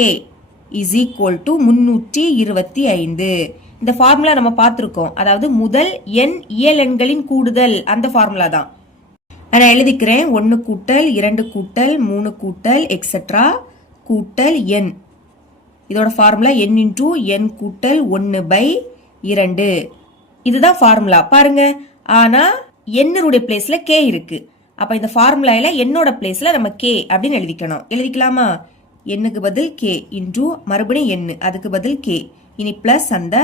இஸ் ஈக்குவல் டு 325. இந்த ஃபார்முலா நம்ம பார்த்துருக்கோம். அதாவது முதல் எண் இயல் எண்களின் கூடுதல் அந்த ஃபார்முலா தான். நான் எழுதிக்கிறேன். 1 கூட்டல் 2 கூட்டல் 3 கூட்டல் எக்ஸெட்ரா கூட்டல் n. இதோட ஃபார்முலா n இன்டூ n கூட்டல் 1/2. இதுதான் ஃபார்முலா. பாருங்க, ஆனா என்னுடைய பிளேஸ்ல k இருக்கு. அப்ப இந்த ஃபார்முலால என்னோட பிளேஸ்ல நம்ம கே அப்படின்னு எழுதிக்கணும். எழுதிக்கலாமா? எண்ணுக்கு பதில் கே இன்டூ மறுபடியும் எண்ணு, அதுக்கு பதில் கே, இனி பிளஸ் அந்த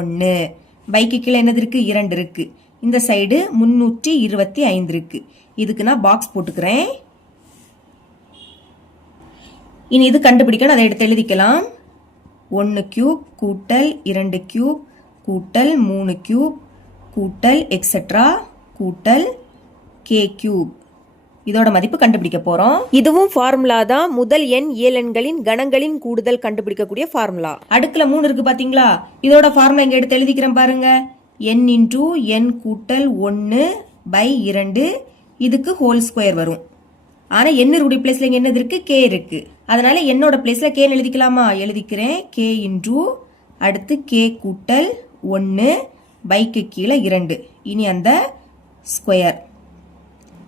1. பைக்கு கீழே என்னது இருக்கு? 2 இருக்கு. இந்த சைடு 325 இருக்கு. இதுக்கு நான் பாக்ஸ் போட்டுக்கிறேன். இனி இது கண்டுபிடிக்கணும், அதை எடுத்து எழுதிக்கலாம். 1 கியூப் கூட்டல் 2 கியூப் கூட்டல் 3 கியூப் கூட்டல் எக்ஸெட்ரா கூட்டல் கே கியூப். இதோட மதிப்பு கண்டுபிடிக்க போறோம். இதுவும் ஃபார்முலா தான். முதல் எண் இயலெண்களின் கணங்களின் கூடுதல் கண்டுபிடிக்கக்கூடிய ஃபார்முலா. அடுக்குல 3 இருக்கு பாத்தீங்களா? இதோட ஃபார்முலா இங்க எடுத்து எழுதிக்கிறேன் பாருங்க. n இன்டூ n கூட்டல் 1 பை 2, இதுக்கு ஹோல் ஸ்கொயர் வரும். ஆனா n உடைய பிளேஸ்ல இங்க என்னது இருக்கு? k இருக்கு. அதனால என்னோட பிளேஸ்ல k எழுதிக்கலாமா? எழுதிக்கிறேன். k இன்டூ அடுத்து k கூட்டல் 1 பைக்கு கீழே 2, இனி அந்த ஸ்கொயர்.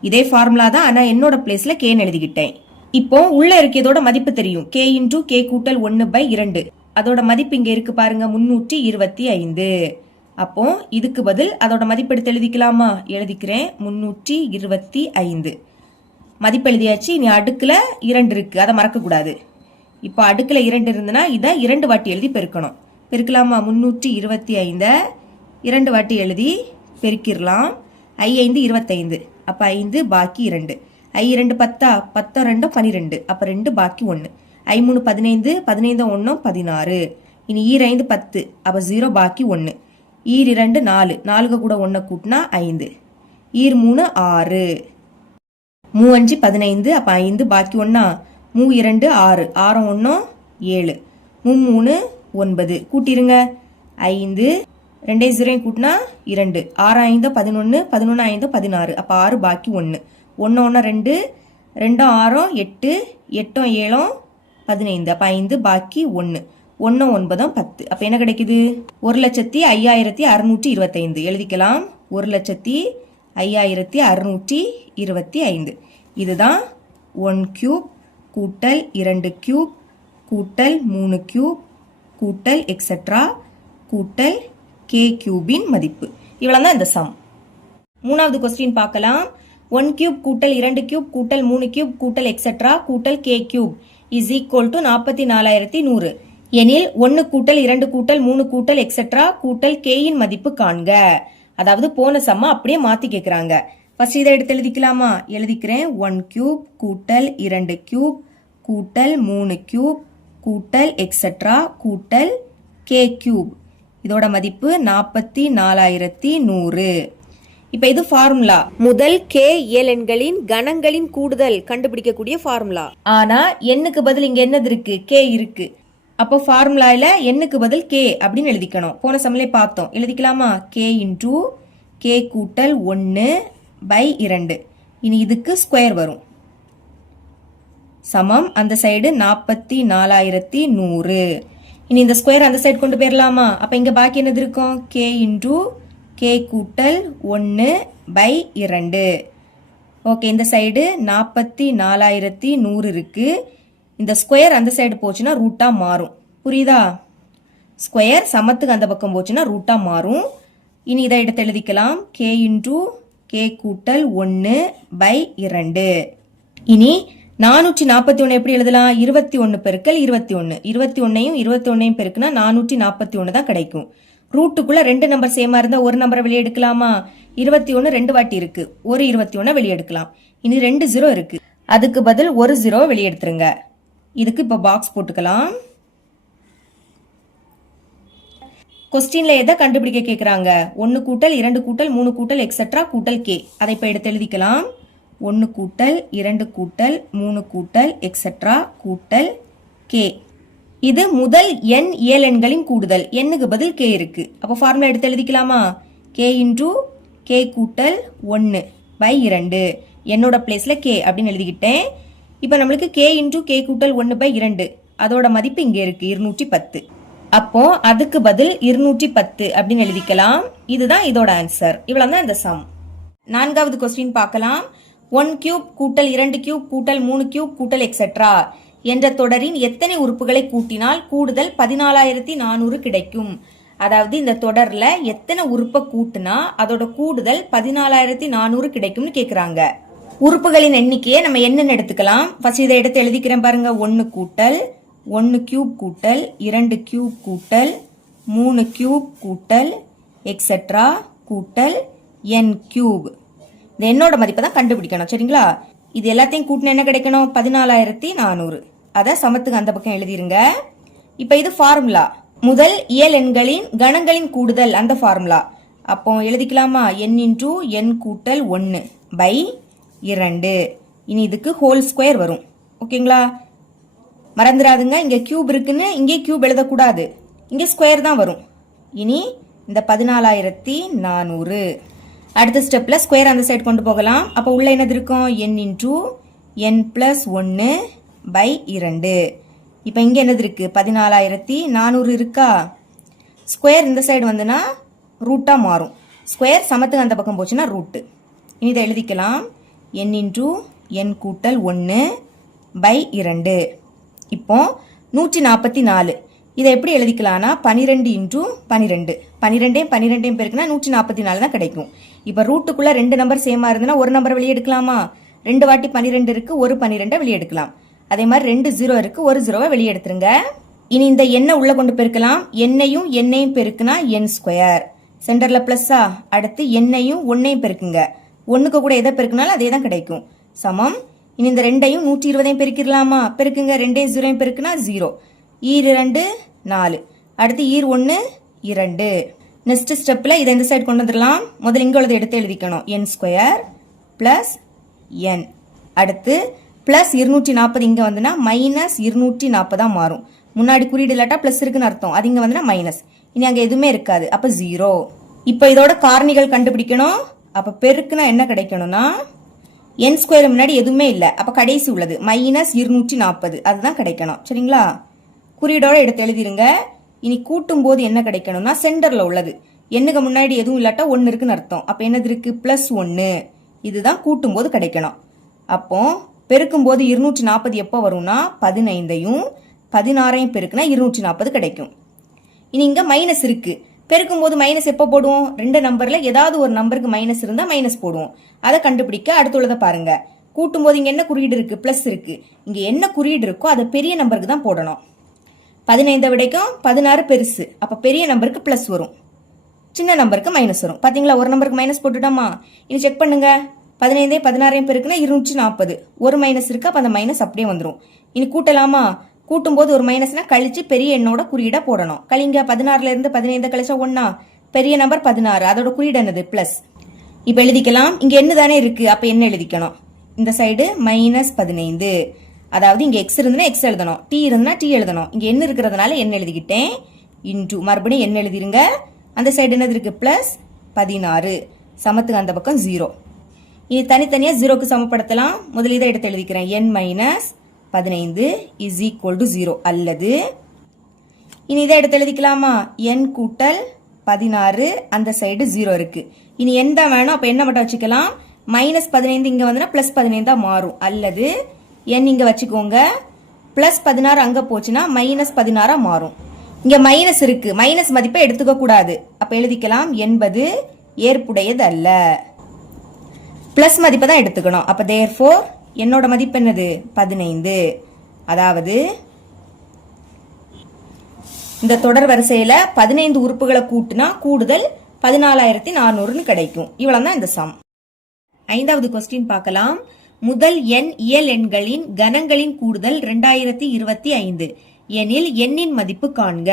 இதே ஃபார்முலா தான், ஆனா என்னோட பிளேஸ்ல k எழுதிக்கிட்டேன். இப்போ உள்ள இருக்கிறதோட மதிப்பு தெரியும். k இன்டூ k கூட்டல் 1 பை 2, அதோட மதிப்பு இங்க இருக்கு பாருங்க, 325. அப்போ இதுக்கு பதில் அதோட மதிப்பு எடுத்து எழுதிக்கலாமா? எழுதிக்கிறேன். 325 மதிப்பு எழுதியாச்சு. இனி அடுக்குல 2 இருக்கு, அதை மறக்க கூடாது. இப்போ அடுக்குல 2 இருந்துன்னா இதை 2 வாட்டி எழுதி பெருக்கணும். பெருக்கலாமா? 325 2 வாட்டி எழுதி பெருக்கிடலாம். 5 25, அப்ப 5 பாக்கி 2. 2 10, 10 2 12, அப்ப 2 பாக்கி 1. 3 15, 15 1 16. இனி 5 10, அப்ப 0 பாக்கி 1. 2 4, 4 கூட 1 கூட்டினா 5. 3 6, 5 15, அப்ப 5 பாக்கி 1. 2 6, 6 1 7, 3 9. கூட்டிருங்க. 5 2 0 கூட்டினா 2, 6 5 11, 11 5 16, அப்ப 6 பாக்கி 1. 1 1 2, 2 6 8, 8 7 15, அப்ப 5 பாக்கி 1. 1 9 10, அப்ப என்ன கிடைக்குது? 1,05,625 எழுதிக்கலாம். 1,05,625. இதுதான் 1 கியூப் கூட்டல் 2 கியூப் கூட்டல் 3 கியூப் கூட்டல் எக்ஸெட்ரா கூட்டல் கே கியூபின் மதிப்பு. இவ்வளவுதான் இந்த சம். மூணாவது கொஸ்டின் பார்க்கலாம். 1 கியூப் கூட்டல் 2 கியூப் கூட்டல் 3 கியூப் கூட்டல் எக்ஸெட்ரா கூட்டல் K cube is equal to 44,100 எனில் 1 கூட்டல் 2 கூட்டல் 3 கூட்டல் எக்ஸெட்ரா கூட்டல் கே இன் மதிப்பு காண்க. அதாவது போன சம்மா அப்படியே மாத்தி கேக்குறாங்க. ஃபர்ஸ்ட் இதை எடுத்து எழுதிக்கலாமா? எழுதிக்கிறேன். 1 கியூப் கூட்டல் 2 கியூப் கூட்டல் 3 கியூப் கூட்டல் எக்ஸெட்ரா கூட்டல் கே கியூப். இதோட மதிப்பு 44,100. இப்ப இது ஃபார்முலா. முதல் கே இயலெண்களின் கணங்களின் கூடுதல் கண்டுபிடிக்கக்கூடிய ஃபார்முலா. ஆனா எண்ணுக்கு பதில் இங்க என்னது இருக்கு? கே இருக்கு. அப்போ ஃபார்முலால எண்ணுக்கு பதில் கே அப்படின்னு எழுதிக்கணும். போன சமலே பார்த்தோம். எழுதிக்கலாமா? கே இன்டூ கே கூட்டல் 1 பை 2. இனி இதுக்கு ஸ்கொயர் வரும். சமம் அந்த சைடு 44,100. இனி இந்த ஸ்கொயர் அந்த சைடு கொண்டு போயிடலாமா? அப்ப இங்க பாக்கி என்னது இருக்கும்? கே இன்டூ கே கூட்டல் 1 பை 2. ஓகே, இந்த சைடு 44,100 இருக்கு. இந்த ஸ்கொயர் அந்த சைடு போச்சுன்னா ரூட்டா மாறும். புரியுதா? ஸ்கொயர் சமத்துக்கு அந்த பக்கம் போச்சுன்னா ரூட்டா மாறும். இனி இதை எடுத்து எழுதிக்கலாம். கே இன்டூ கே கூட்டல் 1 பை 2. இனி 441 எப்படி எழுதலாம்? 21 பெருக்கல் 21. 21ஐயும் 21ஐயும் பெருக்குனா 441 தான் கிடைக்கும். ரூட்டுக்குள்ள 2 நம்பர் சேமா இருந்தா ஒரு நம்பரை வெளியே எடுக்கலாமா? 21 2 வாட்டி இருக்கு, ஒரு 21 வெளியே எடுக்கலாம். இனி 2 0 இருக்கு, அதுக்கு பதில் ஒரு 0 வெளியே எடுத்துருங்க. இதுக்கு இப்ப பாக்ஸ் போட்டுக்கலாம். கொஸ்டின்ல எதை கண்டுபிடிக்க கேக்குறாங்க? 1 கூட்டல் 2 கூட்டல் 3 கூட்டல் எக்ஸெட்ரா கூட்டல் கே. அதை இப்ப எடுத்து எழுதிக்கலாம். 1 கூட்டல் 2 கூட்டல் 3 கூட்டல் எக்ஸெட்ரா கூட்டல் கே. இது முதல் n இயலெண்களின் கூடுதல். எண்ணுக்கு பதில் கே இருக்கு. அப்போ ஃபார்முலா எடுத்து எழுதிக்கலாமா? கே இன்டூ கே கூட்டல் 1 பை 2. என்னோட பிளேஸ்ல கே அப்படின்னு எழுதிக்கிட்டேன். இப்போ நம்மளுக்கு கே இன்டூ கே கூட்டல் 1 பை 2 அதோட மதிப்பு இங்க இருக்கு 210. அப்போ அதுக்கு பதில் 210 அப்படின்னு எழுதிக்கலாம். இதுதான் இதோட ஆன்சர். இவ்வளவுதான் இந்த சம். நான்காவது கொஸ்டின் பார்க்கலாம். 1 கியூப் கூட்டல் 2 கியூப் கூட்டல் 3 கியூப் கூட்டல் எக்ஸெட்ரா என்ற தொடரின் எத்தனை உறுப்புகளை கூட்டினால் கூடுதல் 14,400 கிடைக்கும். அதாவது இந்த தொடர்ல எத்தனை உறுப்பை கூட்டினா அதோட கூடுதல் 14,400 கிடைக்கும்னு கேக்குறாங்க. உறுப்புகளின் எண்ணிக்கையை நம்ம என்னன்னு எடுத்துக்கலாம். ஃபர்ஸ்ட் இதை எடுத்து எழுதிக்கிறேன் பாருங்க. 1 கூட்டல் 1 கியூப் கூட்டல் 2 கியூப் கூட்டல் 3 கியூப் கூட்டல் எக்ஸெட்ரா கூட்டல் n கியூப். இந்த எண்ணோட மதிப்பை தான் கண்டுபிடிக்கணும். சரிங்களா? இது எல்லாத்தையும் கூட்டினா என்ன கிடைக்கணும்? 14400. அதை சமத்துக்கு அந்த பக்கம் எழுதிருங்க. இப்ப இது ஃபார்முலா. முதல் இயல் எண்களின் கணங்களின் கூடுதல் அந்த ஃபார்முலா. அப்போ எழுதிக்கலாமா? n இன்டூ n கூட்டல் 1 பை 2. இனி இதுக்கு ஹோல் ஸ்கொயர் வரும். ஓகேங்களா? மறந்துடாதுங்க, இங்க கியூப் இருக்குன்னு இங்கே கியூப் எழுதக்கூடாது, இங்க ஸ்கொயர் தான் வரும். இனி இந்த 14400. அடுத்த ஸ்டெப்ல ஸ்கொயர் அந்த சைடு கொண்டு போகலாம். அப்போ உள்ள என்னது இருக்கும்? n into n plus 1 by 2. இப்போ இங்க என்னது இருக்கு? 14400 இருக்கா? ஸ்கொயர் இந்த சைடு வந்துன்னா ரூட்டா மாறும். ஸ்கொயர் சமத்துக்கு அந்த பக்கம் போச்சுன்னா ரூட்டு. இனி இதை எழுதிக்கலாம். n இன்டூ n கூட்டல் 1 பை 2. இப்போ 144. இதை எப்படி எழுதிக்கலாம்னா 12 இன்டூ 12. 12 பேருக்குன்னா 144 தான் கிடைக்கும். இப்போ ரூட்டுக்குள்ள 2 நம்பர் சேமா இருந்ததுன்னா ஒரு நம்பர் வெளியே எடுக்கலாமா? 2 வாட்டி 12 இருக்கு, ஒரு 12 வெளியே எடுக்கலாம். அதே மாதிரி 2 0 இருக்கு, ஒரு 0 வெளியே எடுத்துருங்க. இனி இந்த எண்ணை உள்ள கொண்டு பெருக்கலாம். எண்ணையும் எண்ணையும் பெருக்குனா n ஸ்கொயர். சென்டர்ல பிளஸ்ஸா? அடுத்து எண்ணையும் 1ஐயும் பெருக்குங்க. 1க்கு கூட எதை பெருக்குனாலும் அதே தான் கிடைக்கும். சமம். இனி இந்த 2ஐயும் 120ஐயும் பெருக்கிடலாமா? பெருக்குங்க. 2 0 பெருக்குனா 0. ஈர் 2 4. அடுத்து ஈர் 1 2. நெக்ஸ்ட் ஸ்டெப்ல இதை இந்த சைடு கொண்டு வந்துடலாம். முதல்ல இங்க உள்ளதை எடுத்து எழுதிக்கணும். n square plus n. அடுத்து பிளஸ் 240 இங்க வந்துன்னா மைனஸ் 240 மாறும். முன்னாடி குறியீடு இல்லாட்டா பிளஸ் இருக்குன்னு அர்த்தம். அது இங்க வந்துன்னா மைனஸ். இனி அங்க எதுவுமே இருக்காது. அப்ப 0. இப்ப இதோட காரணிகள் கண்டுபிடிக்கணும். அப்ப பெருக்குனா என்ன கிடைக்கணும்னா n ஸ்கொயர் முன்னாடி எதுவுமே இல்ல. அப்ப கடைசி உள்ளது மைனஸ் 240 அதுதான் கிடைக்கணும். சரிங்களா? குறியீடோட எடுத்து எழுதிருங்க. இனி கூட்டும் போது என்ன கிடைக்கணும்னா சென்டர்ல உள்ளது. எண்ணுக்கு முன்னாடி எதுவும் இல்லாட்டா 1 இருக்குன்னு அர்த்தம். அப்ப என்னது இருக்கு? பிளஸ் 1. இதுதான் கூட்டும் போது கிடைக்கணும். அப்போ பெருக்கும் போது 240 எப்போ வரும்னா 15ஐயும் 16ஐயும் பெருக்குனா 240 கிடைக்கும். இனி இங்க மைனஸ் இருக்கு. பெருக்கும் போது மைனஸ் எப்போ போடுவோம்? 2 நம்பர்ல ஏதாவது ஒரு நம்பருக்கு மைனஸ் இருந்தா மைனஸ் போடுவோம். அதை கண்டுபிடிக்க அடுத்துள்ளதை பாருங்க. கூட்டும் போது இங்க என்ன குறியீடு இருக்கு? பிளஸ் இருக்கு. இங்க என்ன குறியீடு இருக்கோ அதை பெரிய நம்பருக்கு தான் போடணும். 15 விடைக்கும் 16 பெருசு. அப்ப பெரிய நம்பருக்கு பிளஸ் வரும், சின்ன நம்பருக்கு மைனஸ் வரும். பாத்தீங்களா? ஒரு நம்பருக்கு மைனஸ் போட்டுட்டோமா? இனி செக் பண்ணுங்க. 15 16 பெருக்குனா 240. ஒரு மைனஸ் இருக்கு. அப்ப அந்த மைனஸ் அப்படியே வந்துடும். இனி கூட்டலாமா? கூட்டும் போது ஒரு மைனஸ்னா கழிச்சு பெரிய எண்ணோட குறியீடா போடணும். கழிங்க. 16ல இருந்து 15 கழிச்சா 1. பெரிய நம்பர் 16. அதோட குறியீடு என்னது? பிளஸ். இப்ப எழுதிக்கலாம். இங்க என்ன தானே இருக்கு? அப்ப என்ன எழுதிக்கணும்? இந்த சைடு மைனஸ் 15. அதாவது இங்க எக்ஸ் இருந்துன்னா எக்ஸ் எழுதணும், டி இருந்துன்னா டி எழுதணும். இங்க என்ன இருக்கிறதுனால என்ன எழுதிக்கிட்டேன். இன்டூ மறுபடியும் என்ன எழுதிருங்க. அந்த சைடு என்னது இருக்கு? பிளஸ் 16. சமத்துக்கு அந்த பக்கம் 0. இனி தனித்தனியா 0க்கு சமப்படுத்தலாம். முதல் இதை எடுத்து எழுதிக்கிறேன். n minus 15 is equal to 0. அல்லது இனி இதை எடுத்து எழுதிக்கலாமா? n கூட்டல் 16 அந்த சைடு 0 இருக்கு. இனி n தான் வேணும். அப்ப என்ன மட்டும் வச்சுக்கலாம். மைனஸ் 15 இங்க வந்துன்னா பிளஸ் 15 தான் மாறும். அல்லது n இங்க வச்சுக்கோங்க. பிளஸ் 16 அங்க போச்சுன்னா மைனஸ் 16 மாறும். இங்க மைனஸ் இருக்கு. மைனஸ் மதிப்பை எடுத்துக்க கூடாது. அப்ப எழுதிக்கலாம் என்பது ஏற்புடையது அல்ல. பிளஸ் மதிப்பை தான் எடுத்துக்கணும். அப்ப therefore என்னோட மதிப்பு என்னது? 15. அதாவது இந்த தொடர் வரிசையில 15 உறுப்புகளை கூட்டினா கூடுதல் 14400 கிடைக்கும். இவ்வளவுதான் இந்த சம். 5வது கொஸ்டின் பார்க்கலாம். முதல் n இயல் எண்களின் கணங்களின் கூடுதல் 2025 எனில் எண்ணின் மதிப்பு காண்க.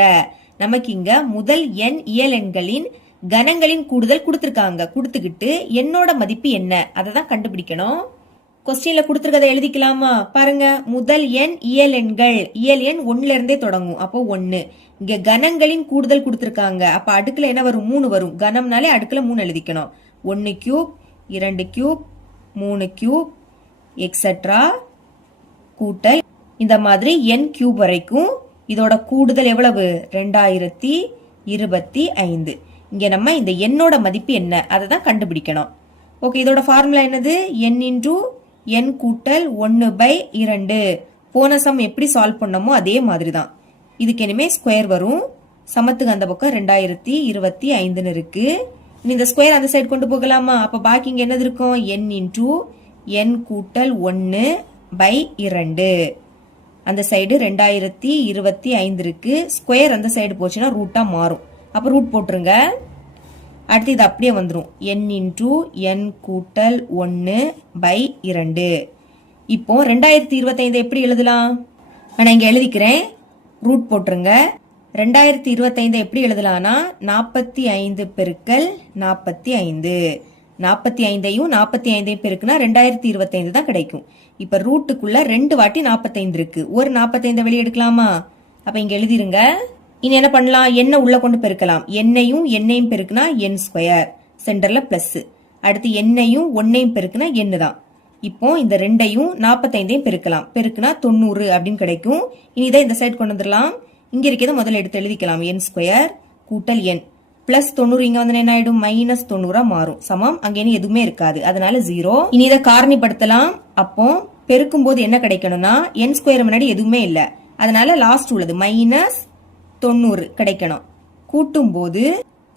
நமக்கு இங்க முதல் n இயல் எண்களின் கணங்களின் கூடுதல் கொடுத்திருக்காங்க. கொடுத்துக்கிட்டு என்னோட மதிப்பு என்ன அதை தான் கண்டுபிடிக்கணும். கொஸ்டின்ல கொடுத்துருக்கதை எழுதிக்கலாமா? பாருங்க. முதல் n இயல் எண்கள். இயல் எண் 1ல இருந்தே தொடங்கும். அப்போ 1. இங்க கணங்களின் கூடுதல் கொடுத்திருக்காங்க. அப்ப அடுக்குல என்ன வரும்? 3 வரும். கணம்னாலே அடுக்குல 3 எழுதிக்கணும். 1 கியூப் 2 கியூப் 3 கியூப் எக்ஸெட்ரா கூட்டல் இந்த மாதிரி n கியூப் வரைக்கும். இதோட கூடுதல் எவ்வளவு? 2025. இங்க நம்ம இந்த எண்ணோட மதிப்பு என்ன அதை தான் கண்டுபிடிக்கணும். ஓகே, இதோட ஃபார்முலா என்னது? n இன்டூ n கூட்டல் 1/2. போன சம் எப்படி சால்வ் பண்ணமோ அதே மாதிரி தான். இதுக்கு இனிமே ஸ்கொயர் வரும். சமத்துக்கு அந்த பக்கம் 2025 இருக்கு. இந்த ஸ்கொயர் அந்த சைடு கொண்டு போகலாமா? அப்ப பாக்கி இங்க என்னது இருக்கும்? n இன்டூ n கூட்டல் 1 பை 2. அந்த சைடு 2025 இருக்கு. ஸ்கொயர் அந்த சைடு போச்சுன்னா ரூட்டா மாறும். அப்ப ரூட் போட்டுருங்க. அடுத்து இது அப்படியே வந்துடும். n இன்டூ n கூட்டல் 1 பை 2. இப்போ 2025 எப்படி எழுதலாம்? நான் இங்க எழுதிக்கிறேன். ரூட் போட்டுருங்க. 2025 எப்படி எழுதலாம்னா 45 பெருக்கல் 45. 45ஐயும் 45ஐயும் பெருக்குனா 2025 தான் கிடைக்கும். இப்ப ரூட்டுக்குள்ள 2 வாட்டி 45 இருக்கு. ஒரு 45 வெளியே எடுக்கலாமா? அப்ப இங்க எழுதிருங்க. இனி என்ன பண்ணலாம்? என்ன உள்ள கொண்டு பெருக்கலாம். என்னையும் என்னையும் பெருக்குனா n ஸ்கொயர். சென்டர்ல பிளஸ். அடுத்து என்னையும் 1ஐயும் பெருக்குனா n தான். இப்போ இந்த 2ஐயும் 45ஐயும் பெருக்கலாம். பெருக்குனா 90 அப்படின்னு கிடைக்கும். இனி இதை இந்த சைடு கொண்டு வந்துடலாம். இங்க இருக்கிறத முதல்ல எடுத்து எழுதிக்கலாம். n ஸ்கொயர் கூட்டல் n பிளஸ் 90 இங்க வந்து என்ன ஆயிடும்? மைனஸ் 90 மாறும். சமம். அங்க இனி எதுவுமே இருக்காது. அதனால 0. இனி இதை காரணிப்படுத்தலாம். அப்போ பெருக்கும் போது என்ன கிடைக்கணும்னா n ஸ்கொயர் முன்னாடி எதுவுமே இல்ல. அதனால லாஸ்ட் உள்ளது மைனஸ் 90 கிடைக்கணும். கூட்டும் போது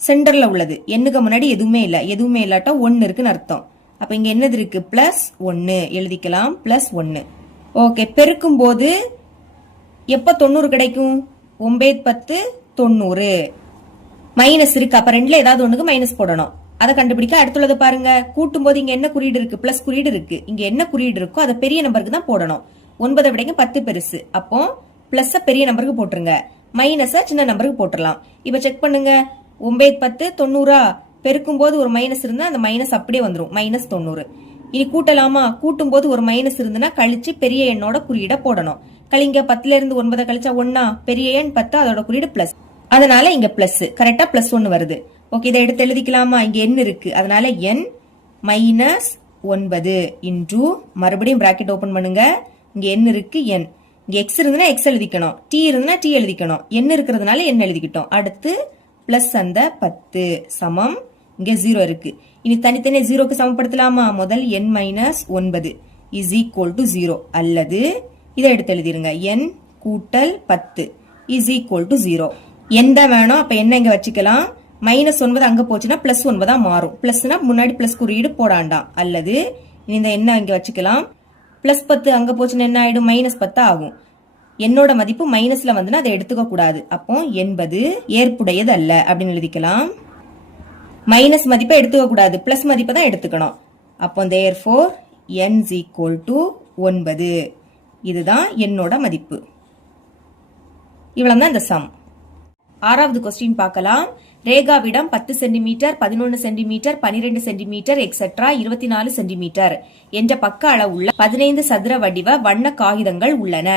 சென்டர்ல உள்ளது எண்ணுக்கு முன்னாடி எதுவுமே இல்ல. எதுவுமே இல்லாட்டா 1 இருக்குன்னு அர்த்தம். அப்ப இங்க என்னது இருக்கு? பிளஸ் 1 எழுதிக்கலாம். பிளஸ் 1. ஓகே. பெருக்கும் போது எப்ப 90 கிடைக்கும்? 9 10 90. மைனஸ் இருக்கு. அப்ப ரெண்டுல ஏதாவது ஒண்ணுக்கு மைனஸ் போடணும். அதை கண்டுபிடிக்க அடுத்துள்ளதை பாருங்க. கூட்டும் போது இங்க என்ன குறியீடு இருக்கு? பிளஸ் குறியீடு இருக்கு. இங்க என்ன குறியீடு இருக்கோ அதை பெரிய நம்பருக்கு தான் போடணும். 9 விடைங்க 10 பெருசு. அப்போ பிளஸ் பெரிய நம்பருக்கு போட்டுருங்க. மைனஸா சின்ன நம்பருக்கு போட்டுடலாம். இப்ப செக் பண்ணுங்க. 9 10 90 பெருக்கும் போது ஒரு மைனஸ் இருந்தா அந்த மைனஸ் அப்படியே வந்துடும். மைனஸ் 90. இனி கூட்டலாமா? கூட்டும் போது ஒரு மைனஸ் இருந்துன்னா கழிச்சு பெரிய எண்ணோட குறியீட போடணும். கழிங்க. 10ல இருந்து 9 கழிச்சா 1. பெரிய எண் 10, அதோட குறியீடு பிளஸ். அதனால இங்க பிளஸ். கரெக்டா பிளஸ் 1 வருது. ஓகே. இதை எடுத்து எழுதிக்கலாமா? இங்க n இருக்கு. அதனால n மைனஸ் 9 இன்டூ மறுபடியும் பிராக்கெட் ஓபன் பண்ணுங்க. இங்க n இருக்கு. n இங்க x இருந்துன்னா x எழுதிக்கணும். t இருந்துன்னா t எழுதிக்கணும். n இருக்கிறதுனால n எழுதிக்கிட்டோம். அடுத்து பிளஸ் அந்த 10 சமம். இங்க 0 இருக்கு. இனி தனித்தனியா 0க்கு சமப்படுத்தலாமா? முதல் n minus 9 is equal to 0. அல்லது இதை எடுத்து எழுதிருங்க. n கூட்டல் 10 இஸ் ஈக்குவல் டு 0. n தான் வேணும். அப்ப என்ன இங்க வச்சுக்கலாம். மைனஸ் 9 அங்க போச்சுன்னா பிளஸ் 9 மாறும். பிளஸ்னா முன்னாடி பிளஸ் குறியீடு போடாண்டாம். அல்லது இந்த என்ன இங்க வச்சுக்கலாம். பிளஸ் 10 அங்க போச்சுன்னா என்ன ஆயிடும்? மைனஸ் 10 ஆகும். என்னோட மதிப்பு மைனஸ்ல வந்துன்னா அதை எடுத்துக்க கூடாது. அப்போ என்பது ஏற்புடையது அல்ல அப்படின்னு எழுதிக்கலாம். மைனஸ் மதிப்பை எடுத்துக்க கூடாது. பிளஸ் மதிப்பை தான் எடுத்துக்கணும். அப்போ therefore n is equal to 9. இதுதான் என்னோட மதிப்பு. இவ்வளவுதான் இந்த சம். ஆறாவது கொஸ்டின் பார்க்கலாம். ரேகாவிடம் 10 centimetre 11 centimetre 12 centimetre etcetera 24 centimetre என்ற பக்க அளவுள்ள 15 சதுர வடிவ வண்ண காகிதங்கள் உள்ளன.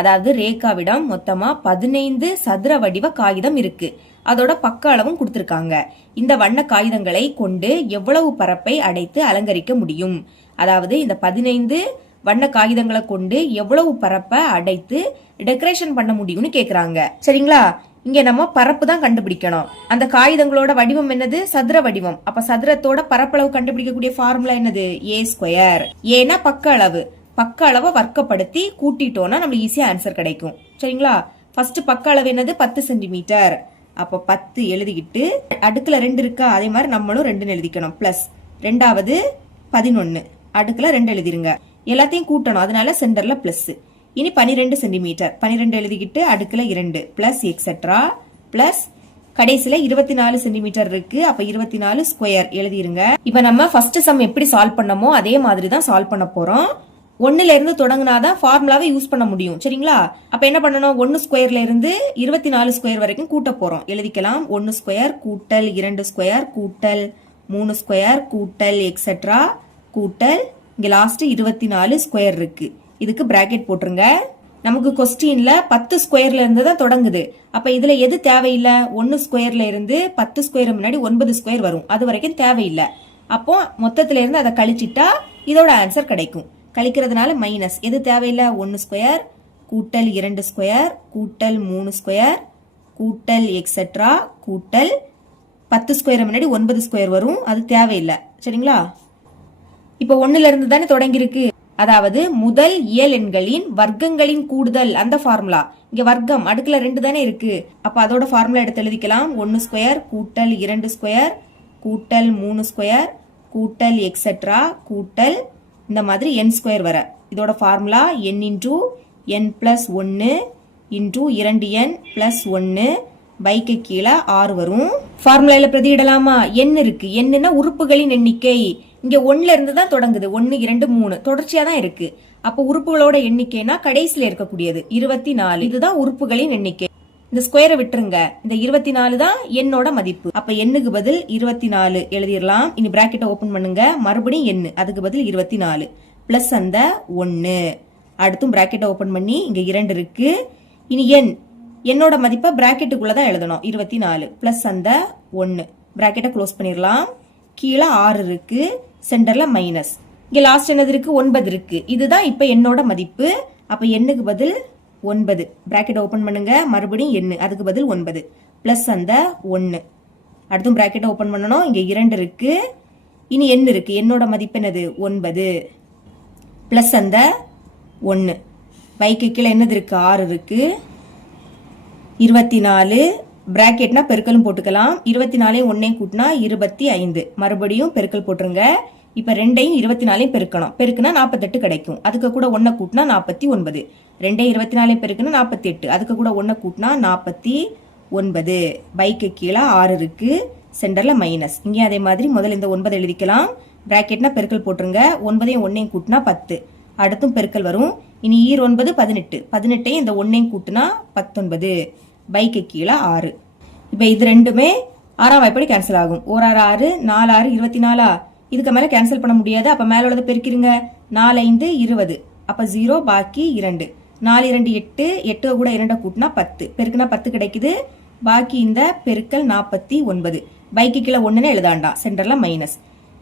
அதாவது ரேகாவிடம் மொத்தமா 15 சதுர வடிவ காகிதம் இருக்கு. அதோட பக்க அளவும் கொடுத்திருக்காங்க. இந்த வண்ண காகிதங்களை கொண்டு எவ்வளவு பரப்பை அடைத்து அலங்கரிக்க முடியும்? அதாவது இந்த 15 வண்ண காகிதங்களை கொண்டு எவ்வளவு பரப்பை அடைத்து டெக்கரேஷன் பண்ண முடியும்னு கேக்குறாங்க. சரிங்களா? இங்க நம்ம பரப்பு தான் கண்டுபிடிக்கணும். அந்த காகிதங்களோட வடிவம் என்னது? சதுர வடிவம். அப்ப சதுரத்தோட பரப்பளவு கண்டுபிடிக்கக்கூடிய ஃபார்முலா என்னது? a square. ஏன்னா பக்க அளவு. பக்க அளவை வர்க்கப்படுத்தி கூட்டிட்டோம்னா நம்மளுக்கு ஈஸியா ஆன்சர் கிடைக்கும். சரிங்களா? ஃபர்ஸ்ட் பக்க அளவு என்னது? 10 சென்டிமீட்டர். அப்ப 10 எழுதிக்கிட்டு அடுக்குல 2 இருக்கா? அதே மாதிரி நம்மளும் 2 எழுதிக்கணும். பிளஸ் ரெண்டாவது 11 அடுக்குல 2 எழுதிருங்க. எல்லாத்தையும் கூட்டணும். அதனால சென்டர்ல பிளஸ். இனி 12 சென்டிமீட்டர் 12 எழுதிக்கிட்டு அடுக்குல 2 பிளஸ் எக்ஸெட்ரா பிளஸ் கடைசியில 24 சென்டிமீட்டர் இருக்கு. அப்ப 24 ஸ்கொயர் எழுதிருங்க. இப்ப நம்ம ஃபர்ஸ்ட் சம் எப்படி சால்வ் பண்ணமோ அதே மாதிரி தான் சால்வ் பண்ண போறோம். 1ல இருந்து தொடங்கினாதான் ஃபார்முலாவை யூஸ் பண்ண முடியும். சரிங்களா? அப்ப என்ன பண்ணணும்? 1 ஸ்கொயர்ல இருந்து 24 ஸ்கொயர் வரைக்கும் கூட்ட போறோம். எழுதிக்கலாம். 1 ஸ்கொயர் கூட்டல் 2 ஸ்கொயர் கூட்டல் 3 ஸ்கொயர் கூட்டல் எக்ஸெட்ரா கூட்டல் இங்க லாஸ்ட் 24 ஸ்கொயர் இருக்கு. இதுக்கு பிராக்கெட் போட்டுருங்க. நமக்கு கொஸ்டின்ல 10 ஸ்கொயர்ல இருந்து தான் தொடங்குது. அப்ப இதுல எது தேவையில்லை? 1 ஸ்கொயர்ல இருந்து 10 ஸ்கொயர் முன்னாடி 9 ஸ்கொயர் வரும். அது வரைக்கும் தேவையில்லை. அப்போ மொத்தத்துல இருந்து அதை கழிச்சிட்டா இதோட ஆன்சர் கிடைக்கும். கழிக்கிறதுனால மைனஸ். எது தேவையில்லை? 1 ஸ்கொயர் கூட்டல் 2 ஸ்கொயர் கூட்டல் 3 ஸ்கொயர் கூட்டல் எக்ஸெட்ரா கூட்டல் 10 ஸ்கொயர் முன்னாடி 9 ஸ்கொயர் வரும். அது தேவையில்லை. சரிங்களா? இப்ப 1ல இருந்து தானே தொடங்கி இருக்கு. அதாவது முதல் இயல் எண்களின் வர்க்கங்களின் கூடுதல் அந்த ஃபார்முலா. இங்க வர்க்கம் அடுக்குல 2 தானே இருக்கு. அப்ப அதோட ஃபார்முலா எடுத்து எழுதிக்கலாம். 1 ஸ்கொயர் கூட்டல் 2 ஸ்கொயர் கூட்டல் 3 ஸ்கொயர் கூட்டல் எக்ஸெட்ரா கூட்டல் இந்த மாதிரி n ஸ்கொயர் வர. இதோட formula n into n plus 1 into 2n plus 1 பைக்கு கீழே 6 வரும். ஃபார்முலால பிரதியிடலாமா? n இருக்கு. என்னன்னா உறுப்புகளின் எண்ணிக்கை. இங்க 1ல இருந்து தான் தொடங்குது. 1 2 3 தொடர்ச்சியா தான் இருக்கு. அப்போ உறுப்புகளோட எண்ணிக்கைனா கடைசியில இருக்கக்கூடியது 24. இதுதான் உறுப்புகளின் எண்ணிக்கை. இந்த ஸ்கொயரை விட்டுருங்க. இந்த 24 தான் என்னோட மதிப்பு. அப்ப எண்ணுக்கு பதில் 24 எழுதிடலாம். இனி பிராக்கெட்டை ஓபன் பண்ணுங்க. மறுபடியும் எண்ணு, அதுக்கு பதில் 24 பிளஸ் அந்த 1. அடுத்தும் பிராக்கெட்டை ஓபன் பண்ணி இங்க 2 இருக்கு. இனி என்னோட மதிப்பை பிராக்கெட்டுக்குள்ளதான் எழுதணும். 24 பிளஸ் அந்த 1. பிராக்கெட்டை க்ளோஸ் பண்ணிடலாம். கீழே 6 இருக்கு, சென்டர்ல மைனஸ். இங்க லாஸ்ட் என்னது இருக்கு? 9 இருக்கு. இதுதான் இப்ப என்னோட மதிப்பு. அப்ப எண்ணுக்கு பதில் 9. பிராக்கெட் ஓபன் பண்ணுங்க. மறுபடியும் எண்ணு, அதுக்கு பதில் 9 பிளஸ் அந்த 1. அடுத்தும் பிராக்கெட் ஓபன் பண்ணணும். இங்க 2 இருக்கு. இனி என்ன இருக்கு? என்னோட மதிப்பு என்னது? 9 பிளஸ் அந்த 1. பைக்கு கீழே என்னது இருக்கு? 6 இருக்கு. 24 பிராக்கெட்னா பெருக்கலும் போட்டுக்கலாம். 24 1 கூட்டினா 25. மறுபடியும் பெருக்கல் போட்டுருங்க. இப்ப 2ஐயும் 24 பெருக்கணும். பெருக்குனா 48 கிடைக்கும். அதுக்கு கூட 1 கூட்டினா 49. 2 24 பெருக்குனா 48. அதுக்கு கூட 1 கூட்டினா 49. பைக்கு கீழே 6 இருக்கு, சென்டர்ல மைனஸ். இங்கே அதே மாதிரி முதல்ல இந்த 9 எழுதிக்கலாம். பிராக்கெட்னா பெருக்கல் போட்டுருங்க. 9ஐயும் 1 கூட்டினா 10. அடுத்தும் பெருக்கல் வரும். இனி 9 18. 18ஐயும் இந்த 1 கூட்டினா 19. பைக்கு கீழே 6. இப்ப இது ரெண்டுமே 6ஆம் வாய்ப்படி கேன்சல் ஆகும். 1 6 6 4 6 24. இதுக்கு மேல கேன்சல் பண்ண முடியாது. அப்ப மேல உள்ளதை பெருக்கிருங்க. 4 5 20. அப்ப 0 பாக்கி 2. 4 2 8. 8 கூட 2 கூட்டினா 10. பெருக்குனா 10 கிடைக்குது. பாக்கி இந்த பெருக்கல் 49. பைக்கு கீழே 1 எழுதாண்டாம், சென்டர்ல மைனஸ்.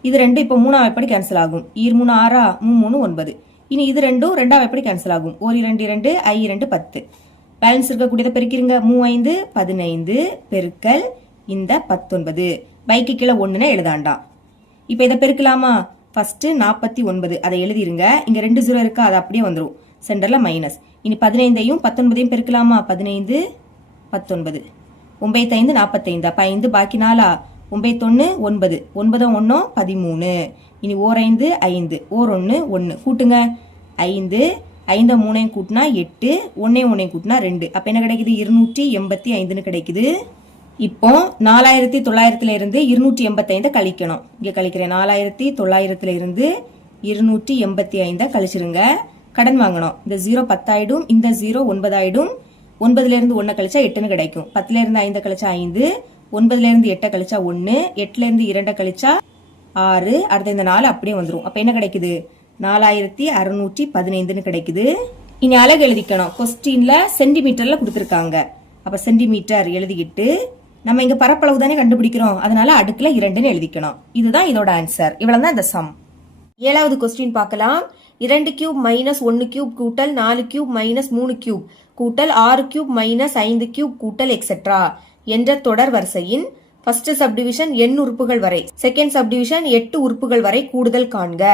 இது ரெண்டு இப்ப 3ஆம் வாய்ப்படி கேன்சல் ஆகும். 3 6 3 9. இனி இது ரெண்டும் 2ஆம் வாய்ப்படி கேன்சல் ஆகும். 1 2 2 I 2 10. பேலன்ஸ் இருக்கக்கூடியதை பெருக்கிருங்க. 3 5 15 பெருக்கல் இந்த 19. பைக்கு கீழே 1 எழுதாண்டாம். இப்ப இதை பெருக்கலாமா? ஃபர்ஸ்ட் 49 அதை எழுதிருங்க. இங்க 2 0 இருக்கா, அது அப்படியே வந்துரும், சென்டர்ல மைனஸ். இனி 15ஐயும் 19ஐயும் பெருக்கலாமா? 15 19. 9 5 45. அப்ப 5 பாக்கி 4. 9 1 9. 9 1 13. இனி ஓர் 5 5. ஓர் 1 1. கூட்டுங்க. 5 5 3 கூட்டினா 8. 1 1 கூட்டினா 2. அப்ப என்ன கிடைக்குது? 285 கிடைக்குது. இப்போ 4900 இருந்து 285 கழிக்கணும். இங்க கழிக்கிறேன். 4900 இருந்து 285 கழிச்சிருங்க. கடன் வாங்கணும். இந்த 0 10 ஆயிடும், இந்த 0 9 ஆயிடும். 9ல இருந்து 1 கழிச்சா 8 கிடைக்கும். 10ல இருந்து 5 கழிச்சா 5. 9ல இருந்து 8 கழிச்சா 1. 8ல இருந்து 2 கழிச்சா 6. அடுத்த இந்த 4 அப்படியே வந்துரும். அப்ப என்ன கிடைக்குது? 4615 கிடைக்குது. இனி அலகு எழுதிக்கணும். கொஸ்டின்ல சென்டிமீட்டர்ல கொடுத்திருக்காங்க. அப்ப சென்டிமீட்டர் எழுதிக்கிட்டு நம்ம இங்க பரப்பளவு தானே கண்டுபிடிக்கிறோம், அதனால அடுக்குல 2ன்னு எழுதிக்கணும். இதுதான் இதோட ஆன்சர். இவ்வளவுதான் இந்த சம். 7வது கொஸ்டின் பார்க்கலாம். 2 கியூப் மைனஸ் 1 கியூப் கூட்டல் 4 கியூப் மைனஸ் 3 கியூப் கூட்டல் 6 கியூப் மைனஸ் 5 கியூப் கூட்டல் எக்ஸெட்ரா என்ற தொடர் வரிசையின் ஃபர்ஸ்ட் சப்டிவிஷன் n உறுப்புகள் வரை, செகண்ட் சப்டிவிஷன் 8 உறுப்புகள் வரை கூடுதல் காண்க.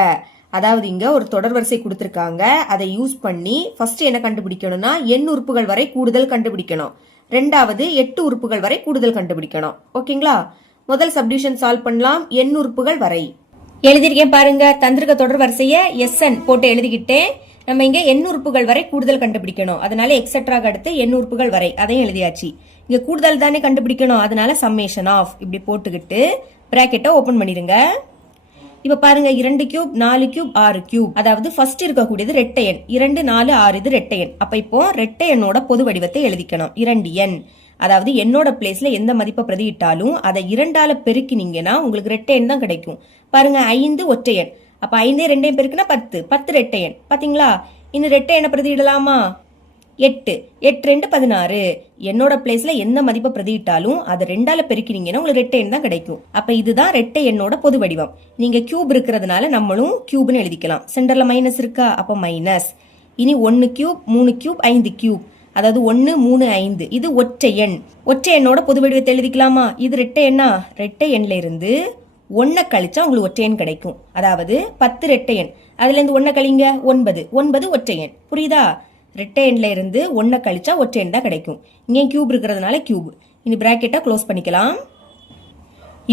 அதாவது இங்க ஒரு தொடர் வரிசை கொடுத்திருக்காங்க. அதை யூஸ் பண்ணி ஃபர்ஸ்ட் என்ன கண்டுபிடிக்கணும்னா n உறுப்புகள் வரை கூடுதல் கண்டுபிடிக்கணும். ரெண்டாவது 8 உறுப்புகள் வரை கூடுதல் கண்டுபிடிக்கணும். ஓகேங்களா? முதல் சப்டிவிஷன் சால்வ் பண்ணலாம். n உறுப்புகள் வரை எழுதிருக்கேன் பாருங்க. தந்திருக்க தொடர் வரிசைய SN போட்டு எழுதிக்கிட்டேன். நம்ம இங்க n உறுப்புகள் வரை கூடுதல் கண்டுபிடிக்கணும். அதனால எக்ஸெட்ராக்கு அடுத்து n உறுப்புகள் வரை அதையும் எழுதியாச்சு. இங்க கூடுதல் தானே கண்டுபிடிக்கணும், அதனால சம்மேஷன் ஆஃப் இப்படி போட்டுக்கிட்டு பிராக்கெட்டை ஓபன் பண்ணிருங்க. இப்ப பாருங்க, 2 கியூப் 4 கியூப் 6 கியூப், அதாவது ஃபர்ஸ்ட் இருக்கக்கூடியது ரெட்டை எண். 2 4 6 இது ரெட்டை எண். அப்ப இப்போ ரெட்டை எண்ணோட பொது வடிவத்தை எழுதிக்கணும். 2n, அதாவது என்னோட பிளேஸ்ல எந்த மதிப்பை பிரதியிட்டாலும் அதை 2ஆல பெருக்கினீங்கன்னா உங்களுக்கு ரெட்டை எண் தான் கிடைக்கும். பாருங்க, 5 ஒற்றை எண். அப்ப 5 2 பெருக்குனா 10. 10 ரெட்டை எண். பாத்தீங்களா? இன்னும் ரெட்டை எண்ணை பிரதியிடலாமா? 8 8 2 16. என்னோட பிளேஸ்ல எந்த மதிப்பை பிரதியிட்டாலும் அதை 2ஆல பெருக்கினீங்கன்னா உங்களுக்கு ரெட்டை எண் தான் கிடைக்கும். அப்ப இதுதான் ரெட்டை எண்ணோட பொது வடிவம். நீங்க கியூப் இருக்கிறதுனால நம்மளும் கியூப்னு எழுதிக்கலாம். சென்டர்ல மைனஸ் இருக்கா, அப்ப மைனஸ். இனி 1 கியூப் 3 கியூப் 5 கியூப், அதாவது 1 3 5. இது ஒற்றை எண். ஒற்றை எண்ணோட பொது வடிவத்தை எழுதிக்கலாமா? இது ரெட்டை எண்ணா? ரெட்டை எண்ல இருந்து 1 கழிச்சா உங்களுக்கு ஒற்றை எண் கிடைக்கும். அதாவது 10 ரெட்டை எண், அதுல இருந்து 1 கழிங்க 9. 9 ஒற்றை எண். புரியுதா? ரெட்டை எண்ல இருந்து 1 கழிச்சா ஒற்றை எண் தான் கிடைக்கும். இங்கே கியூப் இருக்கிறதுனால கியூப். இனி பிராக்கெட்டை க்ளோஸ் பண்ணிக்கலாம்.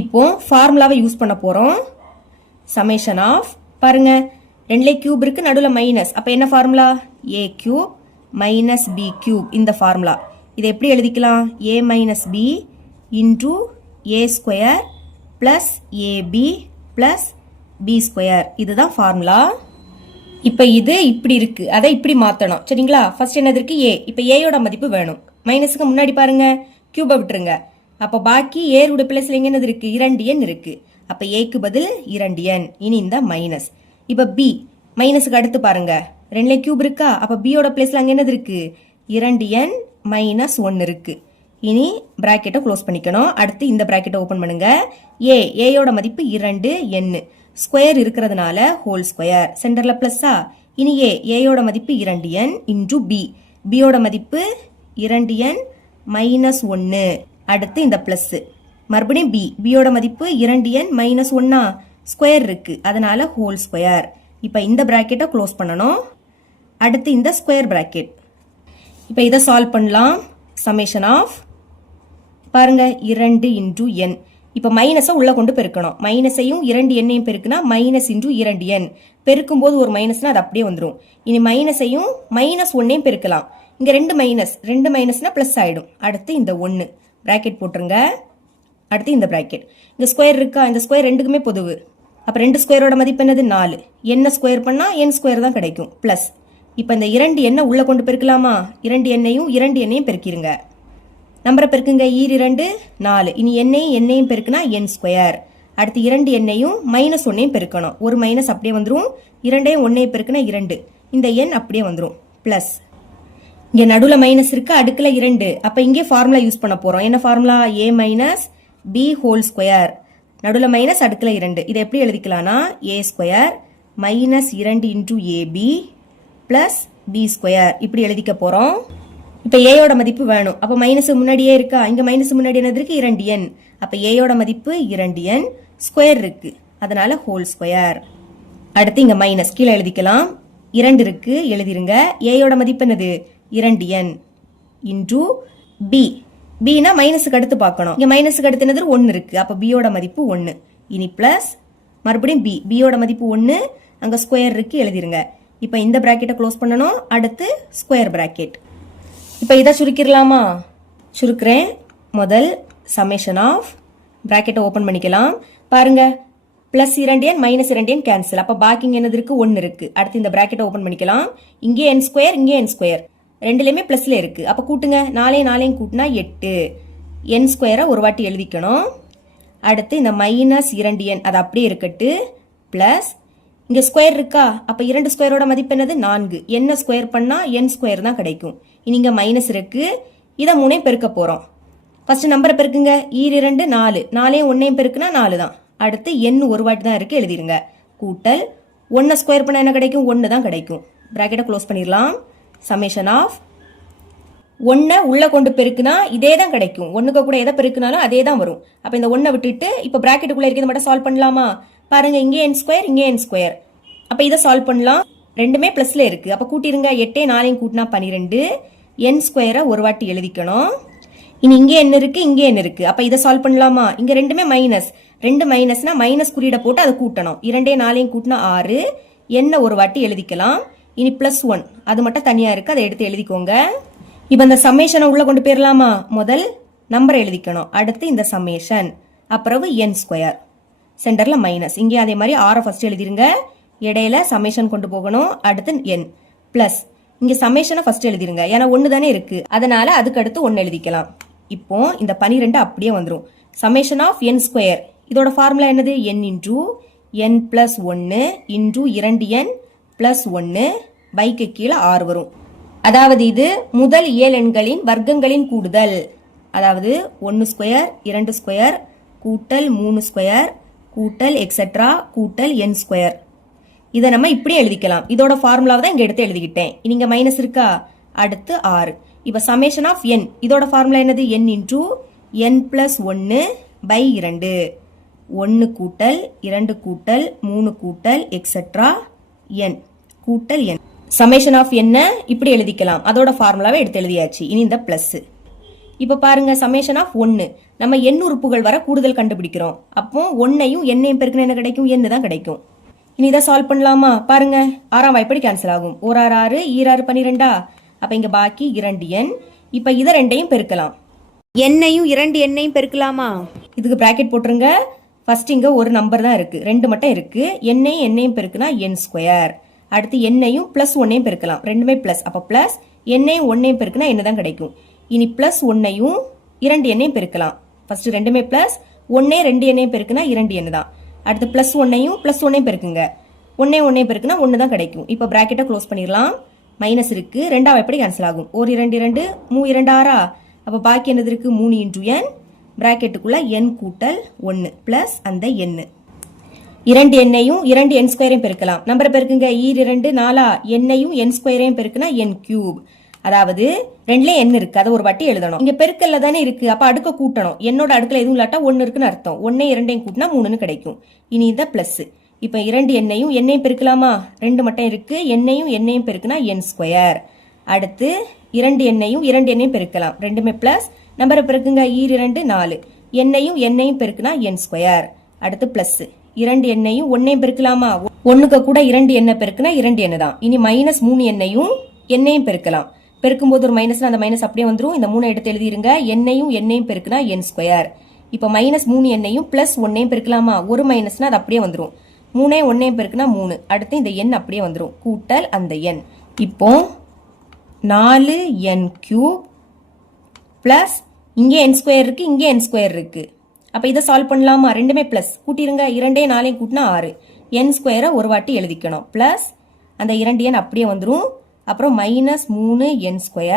இப்போ ஃபார்முலாவை யூஸ் பண்ண போறோம். சமேஷன் ஆஃப், பாருங்க, 2ல கியூப் இருக்கு, நடுவுல மைனஸ். அப்ப என்ன formula? a cube minus b cube. இந்த ஃபார்முலா. இதை எப்படி எழுதிக்கலாம்? a minus b into a square plus ab plus b square. இதுதான் ஃபார்முலா. இப்ப இது இப்படி இருக்கு, அதை இப்படி மாத்தணும். சரிங்களா? ஃபர்ஸ்ட் என்னது இருக்கு? a. இப்ப a யோட மதிப்பு வேணும். மைனஸுக்கு முன்னாடி பாருங்க, கியூபை விட்டுருங்க. அப்ப பாக்கி a யோட பிளேஸ்ல எங்க என்னது இருக்கு? 2n இருக்கு. அப்ப aக்கு பதில் 2n. இனி இந்த மைனஸ். இப்ப b மைனஸுக்கு அடுத்து பாருங்க, 2ல கியூப் இருக்கா? அப்ப b யோட பிளேஸ்ல அங்க என்னது இருக்கு? 2n மைனஸ் 1 இருக்கு. இனி பிராக்கெட்டை க்ளோஸ் பண்ணிக்கணும். அடுத்து இந்த பிராக்கெட்டை ஓபன் பண்ணுங்க. a யோட மதிப்பு 2n. ஸ்கொயர் இருக்கிறதுனால ஹோல் ஸ்கொயர். சென்டர்ல பிளஸ்ஸா? இனி a யோட மதிப்பு 2n இன்டூ b. b யோட மதிப்பு 2n மைனஸ் 1. அடுத்து இந்த பிளஸ். மறுபடியும் b யோட மதிப்பு 2n மைனஸ் 1 ஸ்கொயர் இருக்கு, அதனால ஹோல் ஸ்கொயர். இப்ப இந்த பிராக்கெட்டை க்ளோஸ் பண்ணணும். அடுத்து இந்த ஸ்கொயர் பிராக்கெட். இப்ப இதை சால்வ் பண்ணலாம். சமேஷன் ஆஃப் பாருங்க 2 இன்டூ n. இப்ப மைனஸை உள்ள கொண்டு பெருக்கணும். மைனஸையும் 2n பெருக்குனா மைனஸ் இன்டூ 2n. பெருக்கும் போது ஒரு மைனஸ்னா அது அப்படியே வந்துடும். இனி மைனஸையும் மைனஸ் 1 பெருக்கலாம். இங்க 2 மைனஸ்னா பிளஸ் ஆயிடும். அடுத்து இந்த 1 பிராக்கெட் போட்டுருங்க. அடுத்து இந்த பிராக்கெட். இந்த ஸ்கொயர் இருக்கா? இந்த ஸ்கொயர் ரெண்டுக்குமே பொதுவு. அப்ப 2 ஸ்கொயரோட மதிப்பு என்னது? 4. என்ன ஸ்கொயர் பண்ணா n ஸ்கொயர் தான் கிடைக்கும். பிளஸ் இப்ப இந்த 2n உள்ள கொண்டு பெருக்கலாமா? 2nனையும் பெருக்கிருங்க. நம்பரை பெருக்குங்க. 2 4. இனி என்னையும் பெருக்குனா n ஸ்கொயர். அடுத்து 2nனையும் மைனஸ் 1 பெருக்கணும். ஒரு மைனஸ் அப்படியே வந்துடும். 2 1 பெருக்குனா 2. இந்த n அப்படியே வந்துடும். பிளஸ் இங்க நடுவுல மைனஸ் இருக்கு, அடுக்குல 2. அப்ப இங்கே ஃபார்முலா யூஸ் பண்ண போறோம். என்ன formula? a minus b whole square. நடுவுல மைனஸ், அடுக்குல 2. இதை எப்படி எழுதிக்கலாம்னா a square minus 2 into ab plus b square. இப்படி எழுதிக்க போறோம். இப்ப a யோட மதிப்பு வேணும். அப்ப மைனஸ் முன்னாடியே இருக்கா? இங்க மைனஸ் முன்னாடி என்னது இருக்கு? 2n. அப்ப a யோட மதிப்பு 2n ஸ்கொயர் இருக்கு, அதனால ஹோல் ஸ்கொயர். அடுத்து இங்க மைனஸ் கீழே எழுதிக்கலாம். 2 இருக்கு, எழுதிருங்க. a யோட மதிப்பு என்னது? 2n into b. bனா மைனஸுக்கு அடுத்து பார்க்கணும். இங்க மைனஸுக்கு அடுத்து என்னது? 1 இருக்கு. அப்ப b யோட மதிப்பு 1. இனி பிளஸ் மறுபடியும் b யோட மதிப்பு 1. அங்க ஸ்கொயர் இருக்கு, எழுதிருங்க. இப்ப இந்த பிராக்கெட்டை க்ளோஸ் பண்ணணும். அடுத்து ஸ்கொயர் பிராக்கெட். இப்ப இதை சுருக்கிடலாமா? சுருக்கிறேன். முதல் சமேஷன் ஆஃப் பிராக்கெட்டை ஓபன் பண்ணிக்கலாம். பாருங்க, plus 2n minus 2n cancel. அப்ப பாக்கி என்னது இருக்கு? 1 இருக்கு. அடுத்து இந்த பிராக்கெட்டை ஓபன் பண்ணிக்கலாம். இங்கே n ஸ்கொயர், இங்கே n ஸ்கொயர். ரெண்டுலயுமே பிளஸ்ல இருக்கு. அப்ப கூட்டுங்க. 4 கூட்டினா 8. n ஸ்கொயரை ஒரு வாட்டி எழுதிக்கணும். அடுத்து இந்த மைனஸ் 2n அது அப்படியே இருக்கட்டு. பிளஸ் இங்க ஸ்கொயர் இருக்கா? அப்ப 2 ஸ்கொயரோட மதிப்பு என்னது? 4. என்ன ஸ்கொயர் பண்ணா n ஸ்கொயர் தான் கிடைக்கும். இனி இங்க மைனஸ் இருக்கு. இதை 3 பெருக்க போறோம். ஃபர்ஸ்ட் நம்பரை பெருக்குங்க. 2 4. 4 1 பெருக்குனா 4 தான். அடுத்து n ஒரு வாட்டி தான் இருக்கு, எழுதிருங்க. கூட்டல் 1 ஸ்கொயர் பண்ணா என்ன கிடைக்கும்? 1 தான் கிடைக்கும். பிராக்கெட்டை க்ளோஸ் பண்ணிடலாம். சமேஷன் ஆஃப் 1 உள்ள கொண்டு பெருக்குனா இதே தான் கிடைக்கும். 1க்கு கூட எதை பெருக்குனாலும் அதே தான் வரும். அப்ப இந்த 1 விட்டுட்டு இப்ப பிராக்கெட்டுக்குள்ள இருக்கிறத மட்டும் சால்வ் பண்ணலாமா? பாருங்க, இங்கே n ஸ்கொயர், இங்கே n ஸ்கொயர். அப்ப இதை சால்வ் பண்ணலாம். ரெண்டுமே பிளஸ்ல இருக்கு. அப்ப கூட்டிருங்க. 8 4 கூட்டினா 12. n ஸ்கொயரை ஒரு வாட்டி எழுதிக்கணும். இனி இங்கே என்ன இருக்கு, இங்கே என்ன இருக்கு. அப்ப இதை சால்வ் பண்ணலாமா? இங்க ரெண்டுமே மைனஸ். 2 மைனஸ்னா மைனஸ் குறியீடை போட்டு அதை கூட்டணும். 2 4 கூட்டினா 6. n ஒரு வாட்டி எழுதிக்கலாம். இனி பிளஸ் 1 அது மட்டும் தனியா இருக்கு, அதை எடுத்து எழுதிக்கோங்க. இப்ப இந்த சம்மேஷனை உள்ள கொண்டு போயிடலாமா? முதல் நம்பரை எழுதிக்கணும். அடுத்து இந்த சம்மேஷன், அப்புறம் n ஸ்கொயர். சென்டர்ல மைனஸ். இங்கே அதே மாதிரி 6 ஃபர்ஸ்ட் எழுதிருங்க. இடையில சம்மேஷன் கொண்டு போகணும். அடுத்து n பிளஸ் இங்க சம்மேஷனை ஃபர்ஸ்ட் எழுதிருங்க. ஏன்னா 1 தானே இருக்கு, அதனால அதுக்கு அடுத்து 1 எழுதிக்கலாம். இப்போ இந்த 12 அப்படியே வந்துடும். Summation of n square. இதோட ஃபார்முலா என்னது? n into n plus 1 into 2n plus 1 பைக்கு கீழே 6 வரும். அதாவது இது முதல் இயல் எண்களின் வர்க்கங்களின் கூடுதல். அதாவது 1 ஸ்கொயர் 2 ஸ்கொயர் கூட்டல் 3 ஸ்கொயர் கூட்டல் எக்ஸெட்ரா கூட்டல் n ஸ்கொயர். இதை நம்ம இப்படி எழுதிக்கலாம். இதோட ஃபார்முலாவை தான் இங்க எடுத்து எழுதிக்கிட்டேன். இங்க மைனஸ் இருக்கா? அடுத்து 6. இப்ப சமேஷன் ஆஃப் n இதோட ஃபார்முலா என்னது? n into n plus 1 by 2. 1 கூட்டல் 2 கூட்டல் 3 கூட்டல் எக்ஸெட்ரா n கூட்டல் n. சமேஷன் ஆஃப் n இப்படி எழுதிக்கலாம். அதோட ஃபார்முலாவை எடுத்து எழுதியாச்சு. இனி இந்த பிளஸ். இப்ப பாருங்க, சமேஷன் ஆஃப் 1 நம்ம n உறுப்புகள் வர கூடுதல் கண்டுபிடிக்கிறோம். அப்போ 1ஐயும் n பெருக்கினா என்ன கிடைக்கும்? n தான் கிடைக்கும். இனி இதை சால்வ் பண்ணலாமா? பாருங்க, 6ஆம் வாய்ப்படி கேன்சல் ஆகும். 1 6 6, 2 6 12. அப்ப இங்க பாக்கி 2n. இப்ப இதை ரெண்டையும் பெருக்கலாம். எண்ணையும் 2 எண்ணையும் பெருக்கலாமா? இதுக்கு பிராக்கெட் போட்டுருங்க. ஃபர்ஸ்ட் இங்க ஒரு நம்பர் தான் இருக்கு, 2 மட்டும் இருக்கு. எண்ணையும் பெருக்குனா n². அடுத்து எண்ணையும் பிளஸ் 1ஐயும் பெருக்கலாம், ரெண்டுமே பிளஸ். அப்ப பிளஸ் எண்ணையும் 1ஐயும் பெருக்குனா என்ன தான் கிடைக்கும். இனி பிளஸ் 1ஐயும் 2 எண்ணையும் பெருக்கலாம். ஃபர்ஸ்ட் ரெண்டுமே பிளஸ், 1 2 எண்ணையும் பெருக்குனா 2 எண்ணு தான். அடுத்து பிளஸ் 1ஐயும் பிளஸ் 1ஐயும் பெருக்குங்க. 1 பெருக்குனா 1 தான் கிடைக்கும். இப்போ பிராக்கெட்டை க்ளோஸ் பண்ணிடலாம். மைனஸ் இருக்கு, 2ஆம் எப்படி கேன்சல் ஆகும். 1 2 2, 3 2 6. அப்போ பாக்கி என்னது இருக்கு, 3 × n. பிராக்கெட்டுக்குள்ள n கூட்டல் 1 பிளஸ் அந்த n. 2 எண்ணையும் 2 n² பெருக்கலாம். நம்பரை பெருக்குங்க. 2 4, எண்ணையும் n² பெருக்குனா n³. அதாவது 2ல n இருக்கு, அதை ஒரு வாட்டி எழுதணும். இங்க பெருக்கல்ல தானே இருக்கு, அப்ப அடுக்க கூட்டணும். என்னோட அடுக்கல எதுவும் இல்லாட்டா 1 இருக்குன்னு அர்த்தம். 1 2 கூட்டினா 3ன்னு கிடைக்கும். இனி இத பிளஸ். இப்ப 2 எண்ணையும் பெருக்கலாமா? 2 மட்டும் இருக்கு. எண்ணையும் பெருக்குனா n². அடுத்து 2 எண்ணையும் பெருக்கலாம். ரெண்டுமே பிளஸ். நம்பரை பெருக்குங்க. 2 4, எண்ணையும் பெருக்குனா n². அடுத்து பிளஸ் 2 எண்ணையும் 1 பெருக்கலாமா? 1க்கு கூட 2 எண்ணை பெருக்குனா 2 எண்ணு தான். இனி மைனஸ் 3 எண்ணையும் பெருக்கலாம். பெருக்கும்போது ஒரு மைனஸ்னா அந்த மைனஸ் அப்படியே வந்துடும். இந்த 3 எடுத்து எழுதிருங்க. எண்ணையும் பெருக்குனா n². இப்ப மைனஸ் 3 எண்ணையும் பிளஸ் 1 பெருக்கலாமா? ஒரு மைனஸ்னா அது அப்படியே வந்துடும். 3 1 பெருக்குனா 3. அடுத்து இந்த எண் அப்படியே வந்துடும், கூட்டல் அந்த எண். இப்போ 4n³ பிளஸ் இங்கே n² இருக்கு, இங்கே n² இருக்கு. அப்ப இதை சால்வ் பண்ணலாமா? ரெண்டுமே பிளஸ் கூட்டிருங்க. 2 4 கூட்டினா 6. n² ஒரு வாட்டி எழுதிக்கணும். பிளஸ் அந்த 2 எண் அப்படியே வந்துடும். அப்புறம் மைனஸ் 3n².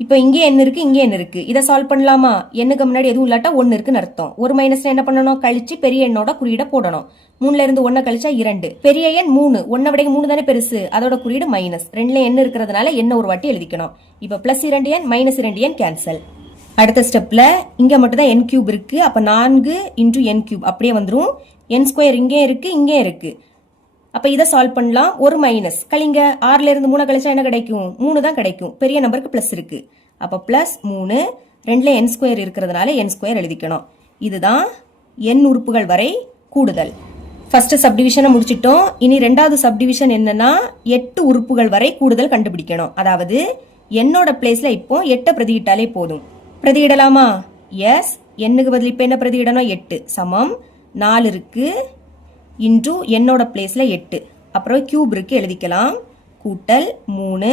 இப்போ இங்கே என்ன இருக்கு, இங்கே என்ன இருக்கு. இதை சால்வ் பண்ணலாமா? எண்ணுக்கு முன்னாடி எதுவும் இல்லாட்டா 1 இருக்குன்னு அர்த்தம். ஒரு மைனஸ்ல என்ன பண்ணணும், கழிச்சு பெரிய எண்ணோட குறியீட போடணும். 3ல இருந்து 1 கழிச்சா 2. பெரிய எண் 3, 1 விட 3 தானே பெருசு, அதோட குறியீடு மைனஸ். 2ல எண் இருக்கிறதுனால என்ன ஒரு வாட்டி எழுதிக்கணும். இப்போ பிளஸ் 2 எண் மைனஸ் 2 எண் கேன்சல். அடுத்த ஸ்டெப்ல இங்க மட்டும் தான் n³ இருக்கு. அப்ப 4 × n³ அப்படியே வந்துடும். n² இங்கே இருக்கு, இங்கே இருக்கு. அப்ப இதை சால்வ் பண்ணலாம். ஒரு மைனஸ் கழிங்க. 6ல இருந்து 3 கழிச்சா என்ன கிடைக்கும், 3 தான் கிடைக்கும். பெரிய நம்பருக்கு பிளஸ் இருக்கு. அப்ப பிளஸ் 3, 2ல n² இருக்கிறதுனால n² எழுதிக்கணும். இதுதான் n உறுப்புகள் வரை கூடுதல். ஃபர்ஸ்ட் சப்டிவிஷனை முடிச்சிட்டோம். இனி ரெண்டாவது சப்டிவிஷன் என்னன்னா 8 உறுப்புகள் வரை கூடுதல் கண்டுபிடிக்கணும். அதாவது என்னோட பிளேஸ்ல இப்போ 8 பிரதியிட்டாலே போதும். பிரதியிடலாமா? எஸ். எண்ணுக்கு பதில் இப்ப என்ன பிரதியிடணும், 8 சமம் 4 இருக்கு இன்டு என்னோட பிளேஸ்ல 8. அப்புறம் கியூப் இருக்கு, எழுதிக்கலாம். கூட்டல் 3,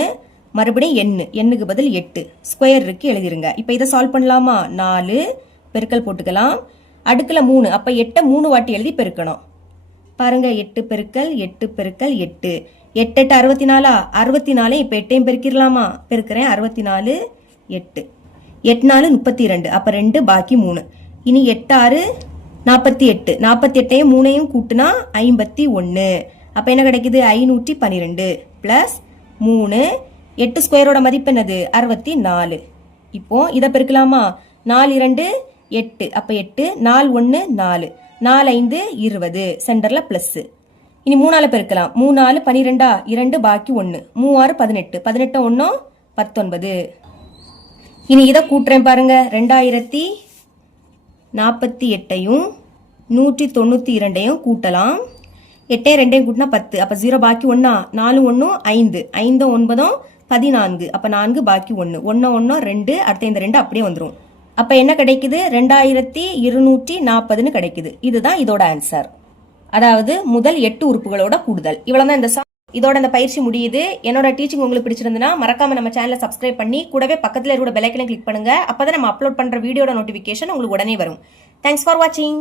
மறுபடியும் எண்ணுக்கு பதில் 8, ஸ்கொயர் இருக்கு, எழுதிருங்க. இப்ப இதை சால்வ் பண்ணலாமா? 4 பெருக்கல் போட்டுக்கலாம். அடுக்குல 3, அப்ப 8 3 வாட்டி எழுதி பெருக்கணும். பாருங்க, 8 பெருக்கல் 8 பெருக்கல் 8, 8 8 64. 64 இப்ப 8ஐயும் பெருக்கிடலாமா? பெருக்கிறேன். 64 8, 8 4 32. அப்ப 2 பாக்கி 3. இனி 8 6 48. 48ஐயும் 3ஐயும் கூட்டினா 51. அப்ப என்ன கிடைக்குது, 512 பிளஸ் 3. 8 ஸ்கொயரோட மதிப்பு என்னது, 64. இப்போ இதை பெருக்கலாமா? 4 2 8. அப்ப 8, 4 1 4, 4 5 20. சென்டர்ல பிளஸ். இனி 3ஆல பெருக்கலாம். 3 4 12, 2 பாக்கி 1, 3 6 18, 18 1 19. இனி இதை கூட்டுறேன் பாருங்க. 2048ஐயும் 192ஐயும் கூட்டலாம். 8 2 கூட்டினா 10. அப்ப 0 பாக்கி 1, 4 1 5, 5 9 14. அப்ப 4 பாக்கி 1, 1 1 2. அடுத்த இந்த 2 அப்படியே வந்துடும். அப்ப என்ன கிடைக்குது, 2240 கிடைக்குது. இதுதான் இதோட ஆன்சர். அதாவது முதல் 8 உறுப்புகளோட கூடுதல். இவ்வளவுதான் இந்த இதோட இந்த பயிற்சி முடியுது. என்னோட டீச்சிங் உங்களுக்கு பிடிச்சிருந்ததுன்னா மறக்காம நம்ம சேனலை சப்ஸ்கிரைப் பண்ணி கூடவே பக்கத்துல இருக்கிற பெல் ஐக்கனை கிளிக் பண்ணுங்க. அப்பதான் நம்ம அப்லோட் பண்ற வீடியோட நோட்டிபிகேஷன் உங்களுக்கு உடனே வரும். தேங்க்ஸ் ஃபார் வாட்சிங்.